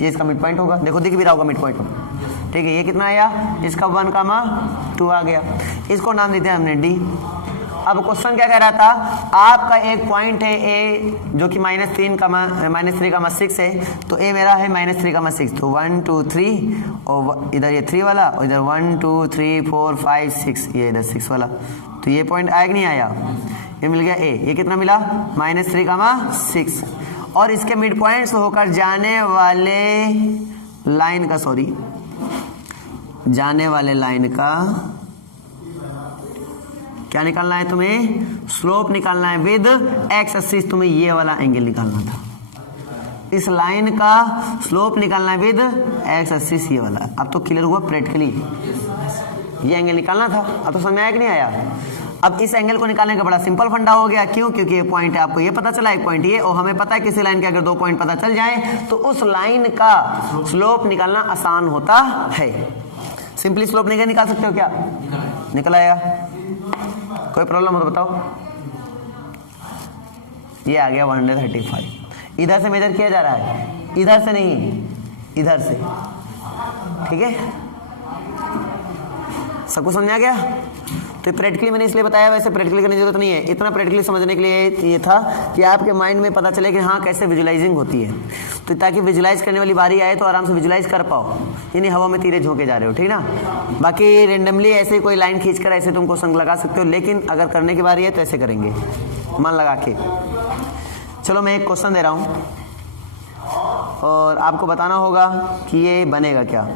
ये इसका मिड पॉइंट होगा। देखो दिख भी रहा होगा मिड पॉइंट, ठीक है। ये कितना आया इसका 1, 2 आ गया, इसको नाम देते हैं हमने डी। अब क्वेश्चन क्या कह रहा था, आपका एक पॉइंट है ए जो कि -3, 6 है, तो ए मेरा है -3, 6, तो 1 2 3 और इधर ये 3 वाला और इधर 1 2 3 4 5 6, ये इधर 6 वाला, तो ये पॉइंट आया कि नहीं आया, ये मिल गया ए। ये कितना मिला -3, 6 और इसके मिड पॉइंट से होकर जाने वाले लाइन का, सॉरी, जाने वाले लाइन का क्या निकालना है तुम्हें? स्लोप निकालना है विद एक्स एक्सिस। तुम्हें ये वाला एंगल निकालना था, इस लाइन का स्लोप निकालना है विद एक्स एक्सिस, ये वाला। अब तो क्लियर हुआ प्रैक्टिकली, ये एंगल निकालना था। अब तो समझ में आया कि नहीं आया? अब इस एंगल को निकालने का बड़ा सिंपल फंडा हो गया। क्यों? क्योंकि ये पॉइंट है, आपको ये पता चला एक पॉइंट ये, और हमें पता है किसी लाइन के अगर 2 पॉइंट पता चल जाए तो उस लाइन का स्लोप निकालना आसान होता है। सिंपली स्लोप निकाल सकते हो क्या? निकल आएगा। कोई प्रॉब्लम हो तो बताओ। ये आ गया 135। इधर से मेजर किया जा रहा है, इधर से नहीं, इधर से। ठीक है, सबको समझ आ गया? तो प्रैक्टिकली मैंने इसलिए बताया, वैसे प्रैक्टिकली करने की जरूरत नहीं है। इतना प्रैक्टिकली समझने के लिए ये था कि आपके माइंड में पता चले कि हाँ कैसे विजुलाइजिंग होती है, तो ताकि विजुलाइज करने वाली बारी आए तो आराम से विजुलाइज कर पाओ, यानी हवा में तीरे झोंके जा रहे हो। ठीक ना? बाकी रेंडमली ऐसे कोई लाइन खींचकर ऐसे तुम क्वेश्चन लगा सकते हो, लेकिन अगर करने की बारी है तो ऐसे करेंगे, मन लगा के। चलो मैं एक क्वेश्चन दे रहा हूँ और आपको बताना होगा कि ये बनेगा क्या।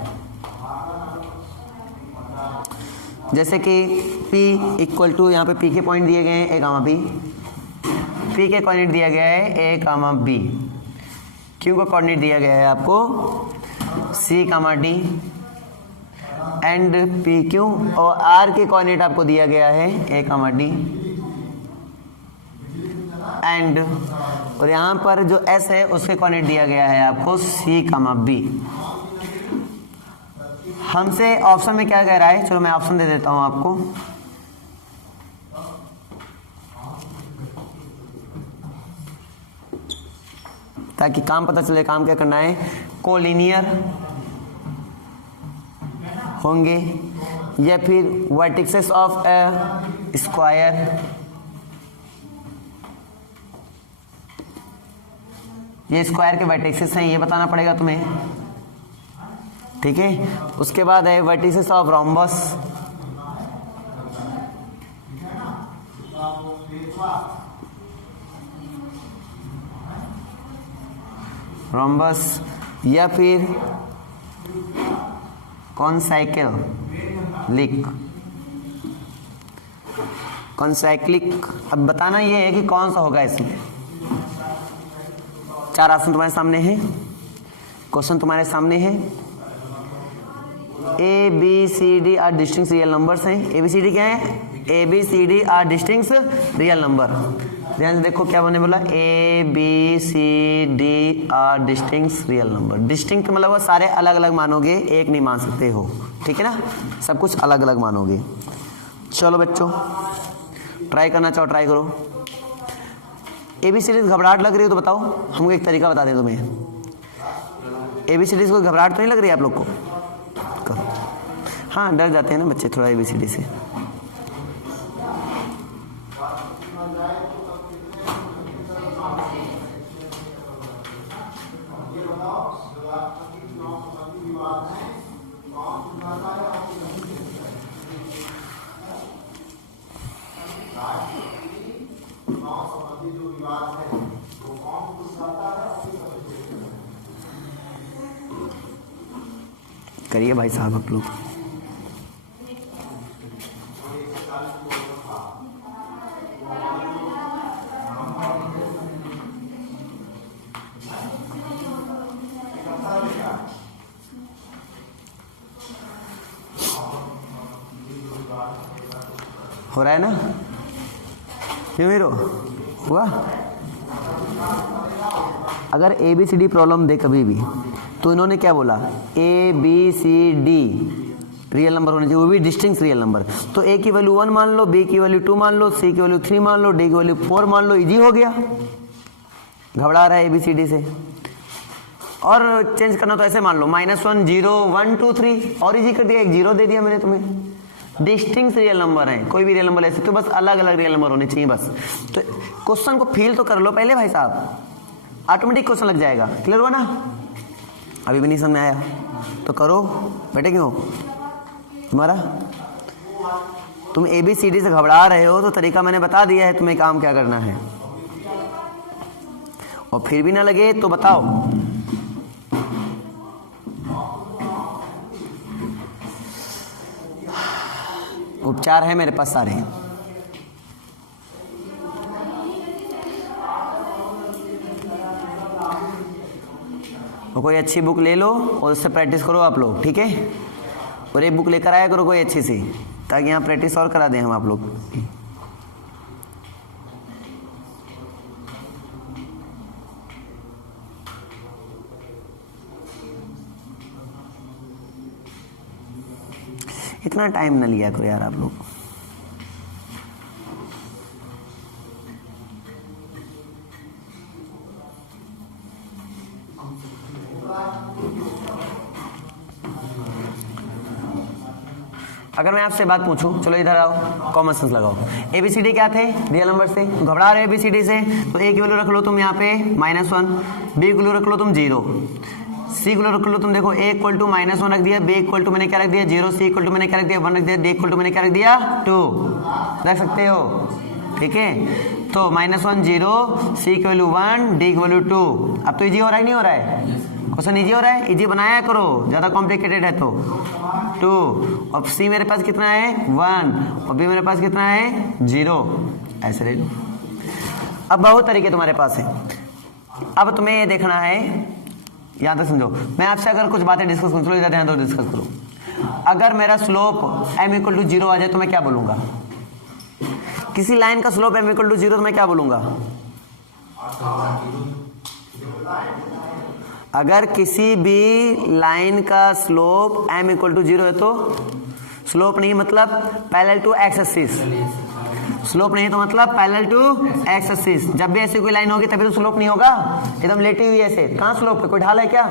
जैसे कि P इक्वल टू, यहाँ पे P के पॉइंट दिए गए हैं A, B, P के कोऑर्डिनेट दिया गया है A, B, Q का कोऑर्डिनेट दिया गया है आपको C, D एंड PQ, और R के कोऑर्डिनेट आपको दिया गया है A, D एंड, और यहाँ पर जो S है उसके कोऑर्डिनेट दिया गया है आपको C, B। हमसे ऑप्शन में क्या कह रहा है? चलो मैं ऑप्शन दे देता हूं आपको। ताकि काम पता चले काम क्या करना है। कोलिनियर होंगे या फिर वर्टिसेस ऑफ ए स्क्वायर, ये स्क्वायर के वर्टिसेस हैं, ये बताना पड़ेगा तुम्हें। ठीक है, उसके बाद है वर्टिसेस ऑफ रोम्बस, या फिर कॉन्साइक्लिक। अब बताना ये है कि कौन सा होगा इसमें। 4 ऑप्शन तुम्हारे सामने है, क्वेश्चन तुम्हारे सामने है। A B C D are distinct real numbers हैं। ए बी सी डी क्या है? A B C D are distinct real number. ध्यान से देखो क्या मैंने बोला, A B C D are distinct real number. Distinct मतलब वो सारे अलग अलग मानोगे, एक नहीं मान सकते हो। ठीक है ना? सब कुछ अलग अलग मानोगे। चलो बच्चों, ट्राई करना चाहो ट्राई करो। ए बी सी डी घबराहट लग रही हो तो बताओ, हमको एक तरीका बता दें तुम्हें। ए बी सी डी को घबराहट तो नहीं लग रही है आप लोग को? हाँ, डर जाते हैं ना बच्चे थोड़ा ABCD से। करिए भाई साहब आप लोग। हो रहा है ना? क्यों हीरो हुआ? अगर ABCD प्रॉब्लम दे कभी भी तो इन्होंने क्या बोला, ABCD रियल नंबर होने चाहिए, वो भी डिस्टिंक्ट रियल नंबर। तो A की वैल्यू 1 मान लो, B की वैल्यू 2 मान लो, C की वैल्यू 3 मान लो, D की वैल्यू 4 मान लो। इजी हो गया। घबरा रहा है ABCD से। और चेंज करना तो ऐसे मान लो, -1 0 1 2 3, और इजी कर दिया, एक 0 दे दिया मैंने तुम्हें। डिस्टिंक्ट रियल नंबर है, कोई भी रियल नंबर ले सकते हो, बस अलग अलग रियल नंबर होने चाहिए बस। तो क्वेश्चन को फील तो कर लो पहले भाई साहब, ऑटोमेटिक क्वेश्चन लग जाएगा। क्लियर हुआ ना? अभी भी नहीं समझ में आया तो करो, बैठे क्यों तुम्हारा? तुम ABCD से घबरा रहे हो तो तरीका मैंने बता दिया है तुम्हें काम क्या करना है। और फिर भी ना लगे तो बताओ। 4 है मेरे पास सारे। तो कोई अच्छी बुक ले लो और उससे प्रैक्टिस करो आप लोग, ठीक है। और एक बुक लेकर आया करो कोई अच्छी सी, ताकि यहाँ प्रैक्टिस और करा दें हम आप लोग। इतना टाइम न लिया करो यार आप लोग। अगर मैं आपसे बात पूछूं, चलो इधर आओ, कॉमन सेंस लगाओ। ABCD क्या थे? रियल नंबर से। घबरा रहे हो ABCD से? तो A की वैल्यू रख लो तुम यहाँ पे -1, B की वैल्यू रख लो तुम 0, C की वैल्यू रख लो तुम, देखो A इक्वल टू -1 रख दिया, B इक्वल टू मैंने क्या रख दिया 0, C इक्वल टू मैंने क्या रख दिया 1 रख दिया, D इक्वल टू मैंने क्या रख दिया 2 रख सकते हो, ठीक है। तो -1 0, C की वैल्यू 1, D की वैल्यू 2। अब तो इजी हो रहा है नहीं हो रहा है? क्वेश्चन इजी हो रहा है? इजी बनाया करो, ज्यादा कॉम्प्लिकेटेड है तो 2। और C मेरे पास कितना है 1, और B मेरे पास कितना है 0, ऐसे ले लो। अब बहुत तरीके तुम्हारे पास है। अब तुम्हें ये देखना है, यहाँ तक समझो। मैं आपसे अगर कुछ बातें डिस्कस करूँ, चलो इधर ध्यान दो, डिस्कस करो। अगर मेरा स्लोप m इक्वल टू 0 आ जाए तो मैं क्या बोलूंगा? किसी लाइन का स्लोप m इक्वल टू 0 तो मैं क्या बोलूंगा? अगर किसी भी लाइन का स्लोप m इक्वल टू 0 है तो स्लोप नहीं मतलब parallel to X axis, slope नहीं तो मतलब पैरेलल टू एक्स एक्सिस। जब भी ऐसी कोई लाइन होगी तभी तो स्लोप नहीं होगा, एकदम लेटी हुई ऐसे। कहाँ स्लोप है? कोई ढाल है क्या?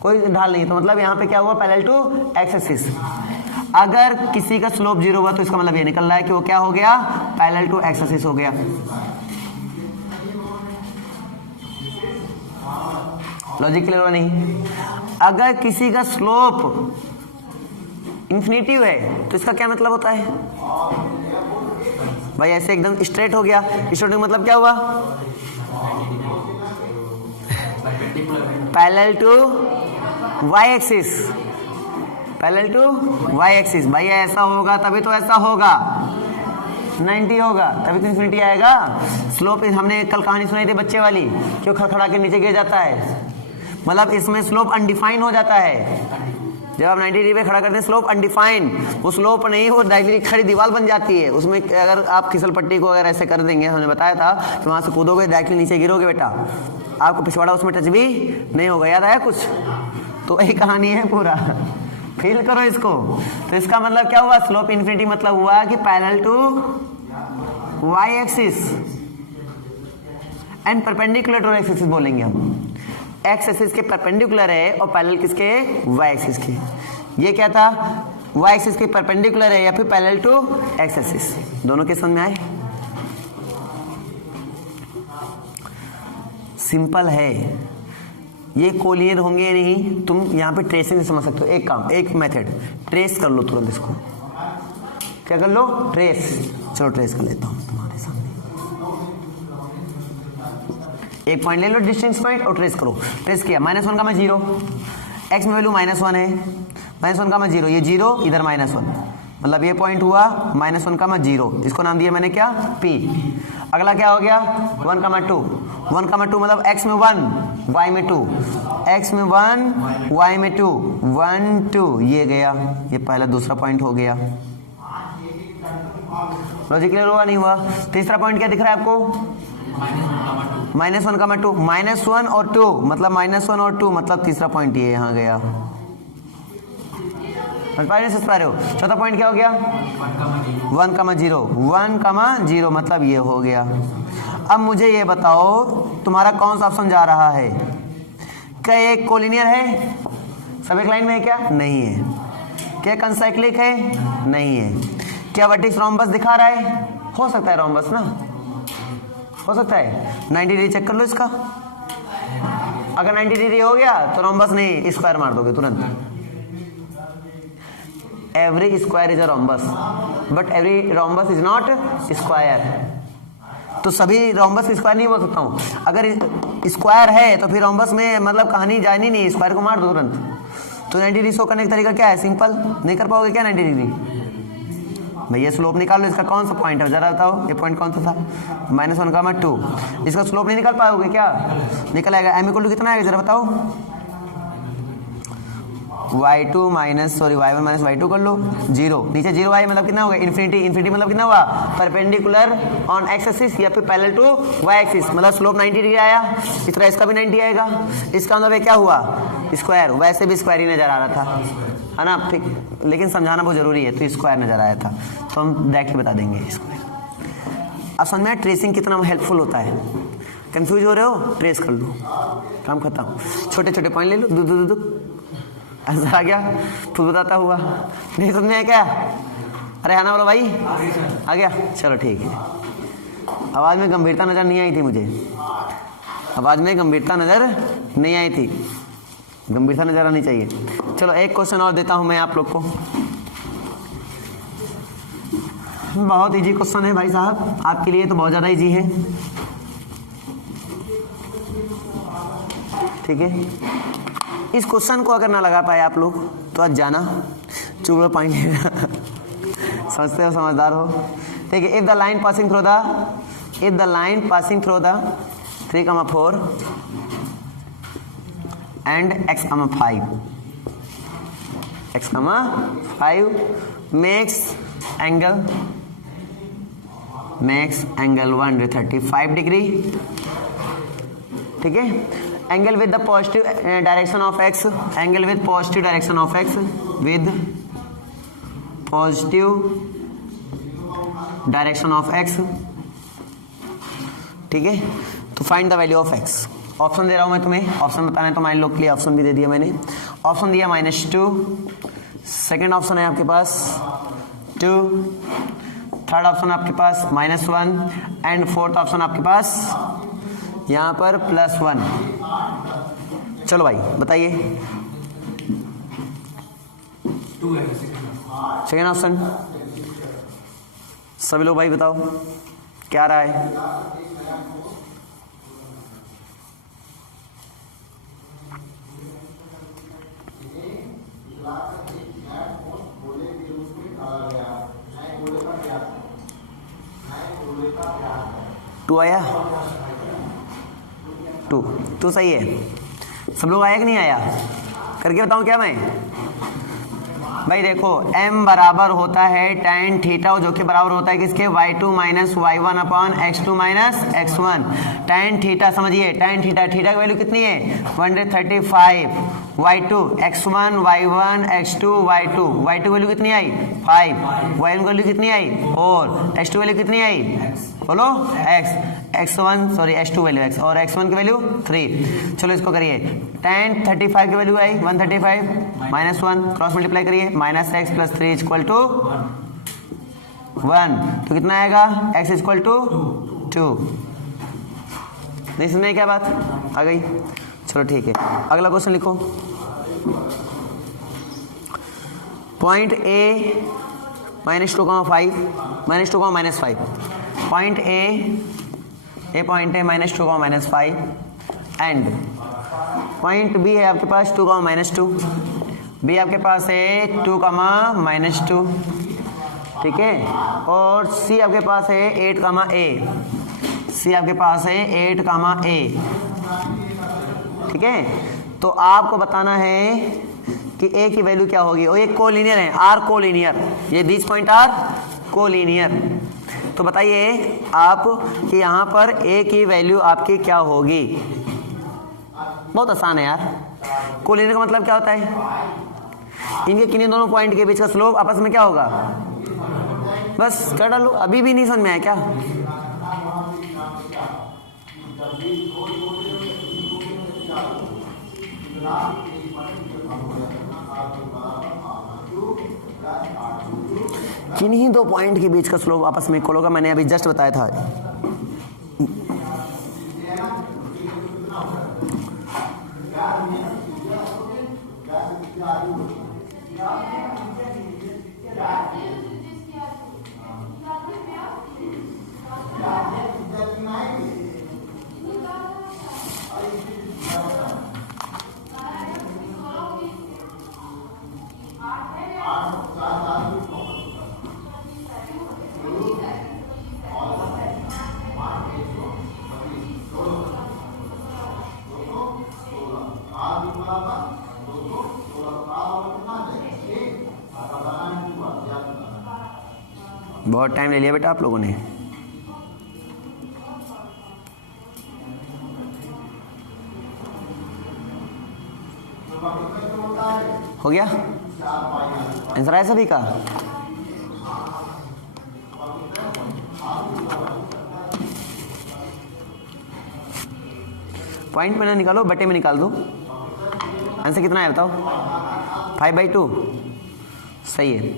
कोई ढाल नहीं, तो मतलब यहाँ पे क्या हुआ पैरेलल टू एक्स एक्सिस। अगर किसी का स्लोप 0 हुआ तो इसका मतलब ये निकल रहा है कि वो क्या हो गया पैरेलल टू एक्स एक्सिस हो गया। लॉजिक क्लियर हुआ नहीं? अगर किसी का स्लोप इंफिनिटिव है तो इसका क्या मतलब होता है भाई? ऐसे एकदम स्ट्रेट हो गया, स्ट्रेट मतलब क्या हुआ parallel to Y axis, parallel to Y axis. भाई ऐसा होगा तभी तो ऐसा होगा, 90 होगा तभी तो इंफिनिटी आएगा। स्लोप हमने कल कहानी सुनाई थी बच्चे वाली, क्यों खड़खड़ा के नीचे गिर जाता है, मतलब इसमें स्लोप अनडिफाइन हो जाता है। जब आप 90 डिग्री पे खड़ा करते हैं स्लोप अनडिफाइन, वो स्लोप नहीं, वो डायरेक्टली खड़ी दीवार बन जाती है। उसमें अगर आप खिसल पट्टी को अगर ऐसे कर देंगे, हमने बताया था कि वहां से कूदोगे डायरेक्टली नीचे गिरोगे बेटा, आपको पिछवाड़ा उसमें टच भी नहीं होगा। याद आया कुछ? तो यही कहानी है पूरा, फील करो इसको। तो इसका मतलब क्या हुआ? स्लोप इन्फिनिटी मतलब हुआ कि parallel to Y axis and perpendicular to X axis बोलेंगे हम। एक्स एक्सिस के परपेंडिकुलर है और पैरेलल किसके? वाई एक्सिस के। ये क्या था? वाई एक्सिस के परपेंडिकुलर है या फिर पैरेलल टू एक्स एक्सिस। दोनों के समझ में आए? सिंपल है, ये कोलिनियर होंगे नहीं। तुम यहाँ पे ट्रेसिंग से समझ सकते हो। एक काम, एक मेथड, ट्रेस कर लो तुरंत इसको। क्या कर लो? ट्रेस। चलो ट्रेस कर लेता हूँ तुम्हारे सामने। एक पॉइंट ले लो डिस्टेंस पॉइंट और ट्रेस करो। ट्रेस किया, -1 का मैं 0, एक्स में वैल्यू -1 है, -1 का मैं 0, ये 0 इधर -1, मतलब ये पॉइंट हुआ -1 का मैं 0, इसको नाम दिया मैंने क्या? P। अगला क्या हो गया? 1 का मैं 2, 1 का मैं 2 मतलब x में 1 y में 2, x में 1 y में 2, 1 2 ये गया, ये पहला दूसरा पॉइंट हो गया। लॉजिक क्लियर हुआ नहीं हुआ? तीसरा पॉइंट क्या दिख रहा है आपको? -1 का मैं 2, -1 और 2 मतलब -1 और 2 मतलब तीसरा पॉइंट ये यहाँ गया। समझ पा रहे हो? चौथा पॉइंट क्या हो गया? 1 का 0, 1 का 0 मतलब ये हो गया। अब मुझे ये बताओ तुम्हारा कौन सा ऑप्शन जा रहा है? क्या एक कोलिनियर है? सब एक लाइन में है क्या? नहीं है। क्या कंसाइक्लिक है? नहीं है। क्या वर्टेक्स रोम्बस दिखा रहा है? हो सकता है रोम्बस ना, हो सकता है। 90 डिग्री चेक कर लो इसका, अगर 90 डिग्री हो गया तो रोम्बस नहीं, स्क्वायर मार दोगे तुरंत। Every square is a rhombus but every rhombus is not square. तो सभी रोम्बस स्क्वायर नहीं बोल सकता हूँ। अगर स्क्वायर है तो फिर रोम्बस में मतलब कहानी जानी नहीं, स्क्वायर को मार दो तुरंत। तो 90 डिग्री शो करने का तरीका क्या है? सिंपल, नहीं कर पाओगे क्या 90 डिग्री? भैया स्लोप निकाल लो, इसका कौन सा पॉइंट है जरा बताओ, ये पॉइंट कौन सा था, -1,2। इसका स्लोप नहीं निकाल पाओगे क्या, निकल आएगा। m इक्वल टू कितना आएगा जरा बताओ, y2 minus sorry y1 minus y2 कर लो, 0 नीचे 0 आए मतलब कितना होगा, इन्फिनिटी। इन्फिनिटी मतलब कितना हुआ, परपेंडिकुलर ऑन x एक्सिस या फिर पैरेलल टू y एक्सिस, मतलब स्लोप 90 डिग्री आया। इस तरह इसका भी 90 आएगा। इसका मतलब क्या हुआ, स्क्वायर। वैसे भी स्क्वायर ही नजर आ रहा था, है ना, ठीक, लेकिन समझाना बहुत जरूरी है, तो स्क्वायर नजर आया था, तो हम देख के बता देंगे इसको। अब समझ में ट्रेसिंग कितना हेल्पफुल होता है। कंफ्यूज हो रहे हो, ट्रेस कर लो, काम खत्म। छोटे छोटे पॉइंट ले लो, दू ऐसा आ गया फुदफुदाता हुआ, नहीं समझ में आया क्या, अरे है ना बोलो भाई, आ गया, चलो ठीक है। आवाज में गंभीरता नजर नहीं आई थी मुझे, आवाज में गंभीरता नजर नहीं आई थी, गंभीरता नजर आनी चाहिए। चलो एक क्वेश्चन और देता हूं मैं आप लोग को, बहुत इजी क्वेश्चन है भाई साहब, आपके लिए तो बहुत ज्यादा इजी है, ठीक है। इस क्वेश्चन को अगर ना लगा पाए आप लोग तो आज जाना चुप पॉइंट लेना समझते हो, समझदार हो, ठीक है। If the line passing through the 3,4 and x,5 makes angle 135 degree, ठीक है। Angle with the positive direction of x, angle with positive direction of x, with positive direction of x, ठीक है। तो find the value of x। Option दे रहा हूं मैं तुम्हें, ऑप्शन बताना है तो मान लो के लिए ऑप्शन भी दे दिया मैंने। ऑप्शन दिया -2, सेकेंड ऑप्शन है आपके पास 2, थर्ड ऑप्शन आपके पास -1 एंड फोर्थ ऑप्शन आपके पास यहां पर +1। चलो भाई बताइए, 2 है सेकेंड ऑप्शन, सभी लोग भाई बताओ क्या रहा है। टू आया, टू सही है, सब लोग आया कि नहीं आया, करके बताऊं क्या मैं भाई। देखो m बराबर होता है tan थीटा, जो कि बराबर होता है किसके, y2 minus y1 upon x2 minus x1। tan theta समझिए, tan थीटा, थीटा की वैल्यू कितनी है 135, y2 x1 y1 x2 y2, y2 value कितनी आई 5, y1 वैल्यू कितनी आई 4, x2 वैल्यू कितनी आई बोलो x1 sorry x2 value x और x1 की वैल्यू 3। चलो इसको करिए, tan 35 की वैल्यू आई 135 -1 क्रॉस मल्टीप्लाई करिए, -x + 3 = 1, तो कितना आएगा x = 2। नहीं समझे क्या बात आ गई, चलो ठीक है। अगला क्वेश्चन लिखो, point A -2,5 -2,-5, point A point है -2,-5 एंड पॉइंट B है आपके पास 2,-2, B आपके पास है 2,-2, ठीक है। और C आपके पास है 8,A, C आपके पास है 8,A, ठीक है। तो आपको बताना है कि A की वैल्यू क्या होगी, और ये कोलिनियर है, आर कोलिनियर, ये दिस पॉइंट आर कोलिनियर। तो बताइए आप कि यहाँ पर A की वैल्यू आपकी क्या होगी। बहुत आसान है यार, कोलिनियर का मतलब क्या होता है, इनके किन्हीं दोनों पॉइंट के बीच का स्लोप आपस में क्या होगा, बस कर डालो। अभी भी नहीं समझ में आया क्या, किन्हीं दो पॉइंट के बीच का स्लोप आपस में इक्वल होगा, मैंने अभी जस्ट बताया था। बहुत टाइम ले लिया बेटा आप लोगों ने। हो गया आंसर आया सभी का? पॉइंट में ना निकालो, बटे में निकाल दो। आंसर कितना है बताओ? 5/2 सही है,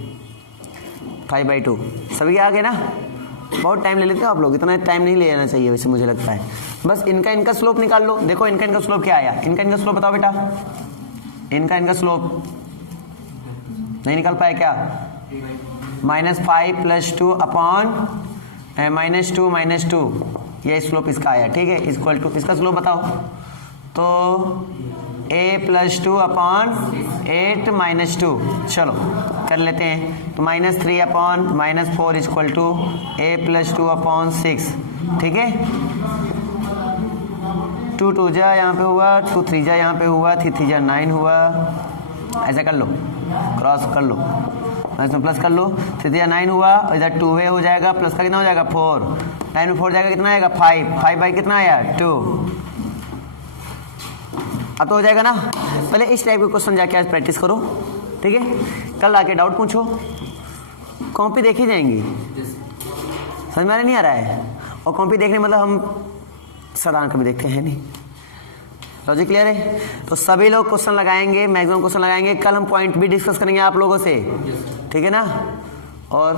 5/2 सभी आ गए ना? बहुत टाइम ले लेते हो आप लोग, इतना टाइम नहीं ले लेना चाहिए वैसे मुझे लगता है। बस इनका स्लोप निकाल लो। देखो इनका स्लोप क्या आया? इनका स्लोप बताओ बेटा। इनका स्लोप नहीं निकाल पाए क्या? -5 + 2 अपॉन -2 ये स्लोप इसका आया, ठीक है, इक्वल टू इसका स्लोप बताओ। तो a + 2 अपॉन 8 - 2 चलो कर लेते हैं। तो -3 upon -4 equal to a + 2 upon 6, ठीक है। 2 2 जा यहाँ पे हुआ, 2 3 जा यहाँ पे हुआ, 3 3 जा 9 हुआ। ऐसा कर लो, क्रॉस कर लो, इसमें प्लस कर लो। 3 3 जा 9 हुआ, और इधर 2 है हो जाएगा, प्लस का कितना हो जाएगा 4, 9 में 4 जाएगा कितना आएगा 5, 5 बाई कितना आया 2। अब तो हो जाएगा ना। पहले इस टाइप के क्वेश्चन जाके आज प्रैक्टिस करो, ठीक है। कल आके डाउट पूछो, कॉपी देखी जाएंगी, समझ में नहीं आ रहा है। और कॉपी देखने मतलब हम साधारण कभी देखते हैं नहीं। लॉजिक क्लियर है? तो सभी लोग क्वेश्चन लगाएंगे, मैक्सिमम क्वेश्चन लगाएंगे। कल हम पॉइंट भी डिस्कस करेंगे आप लोगों से, ठीक है ना। और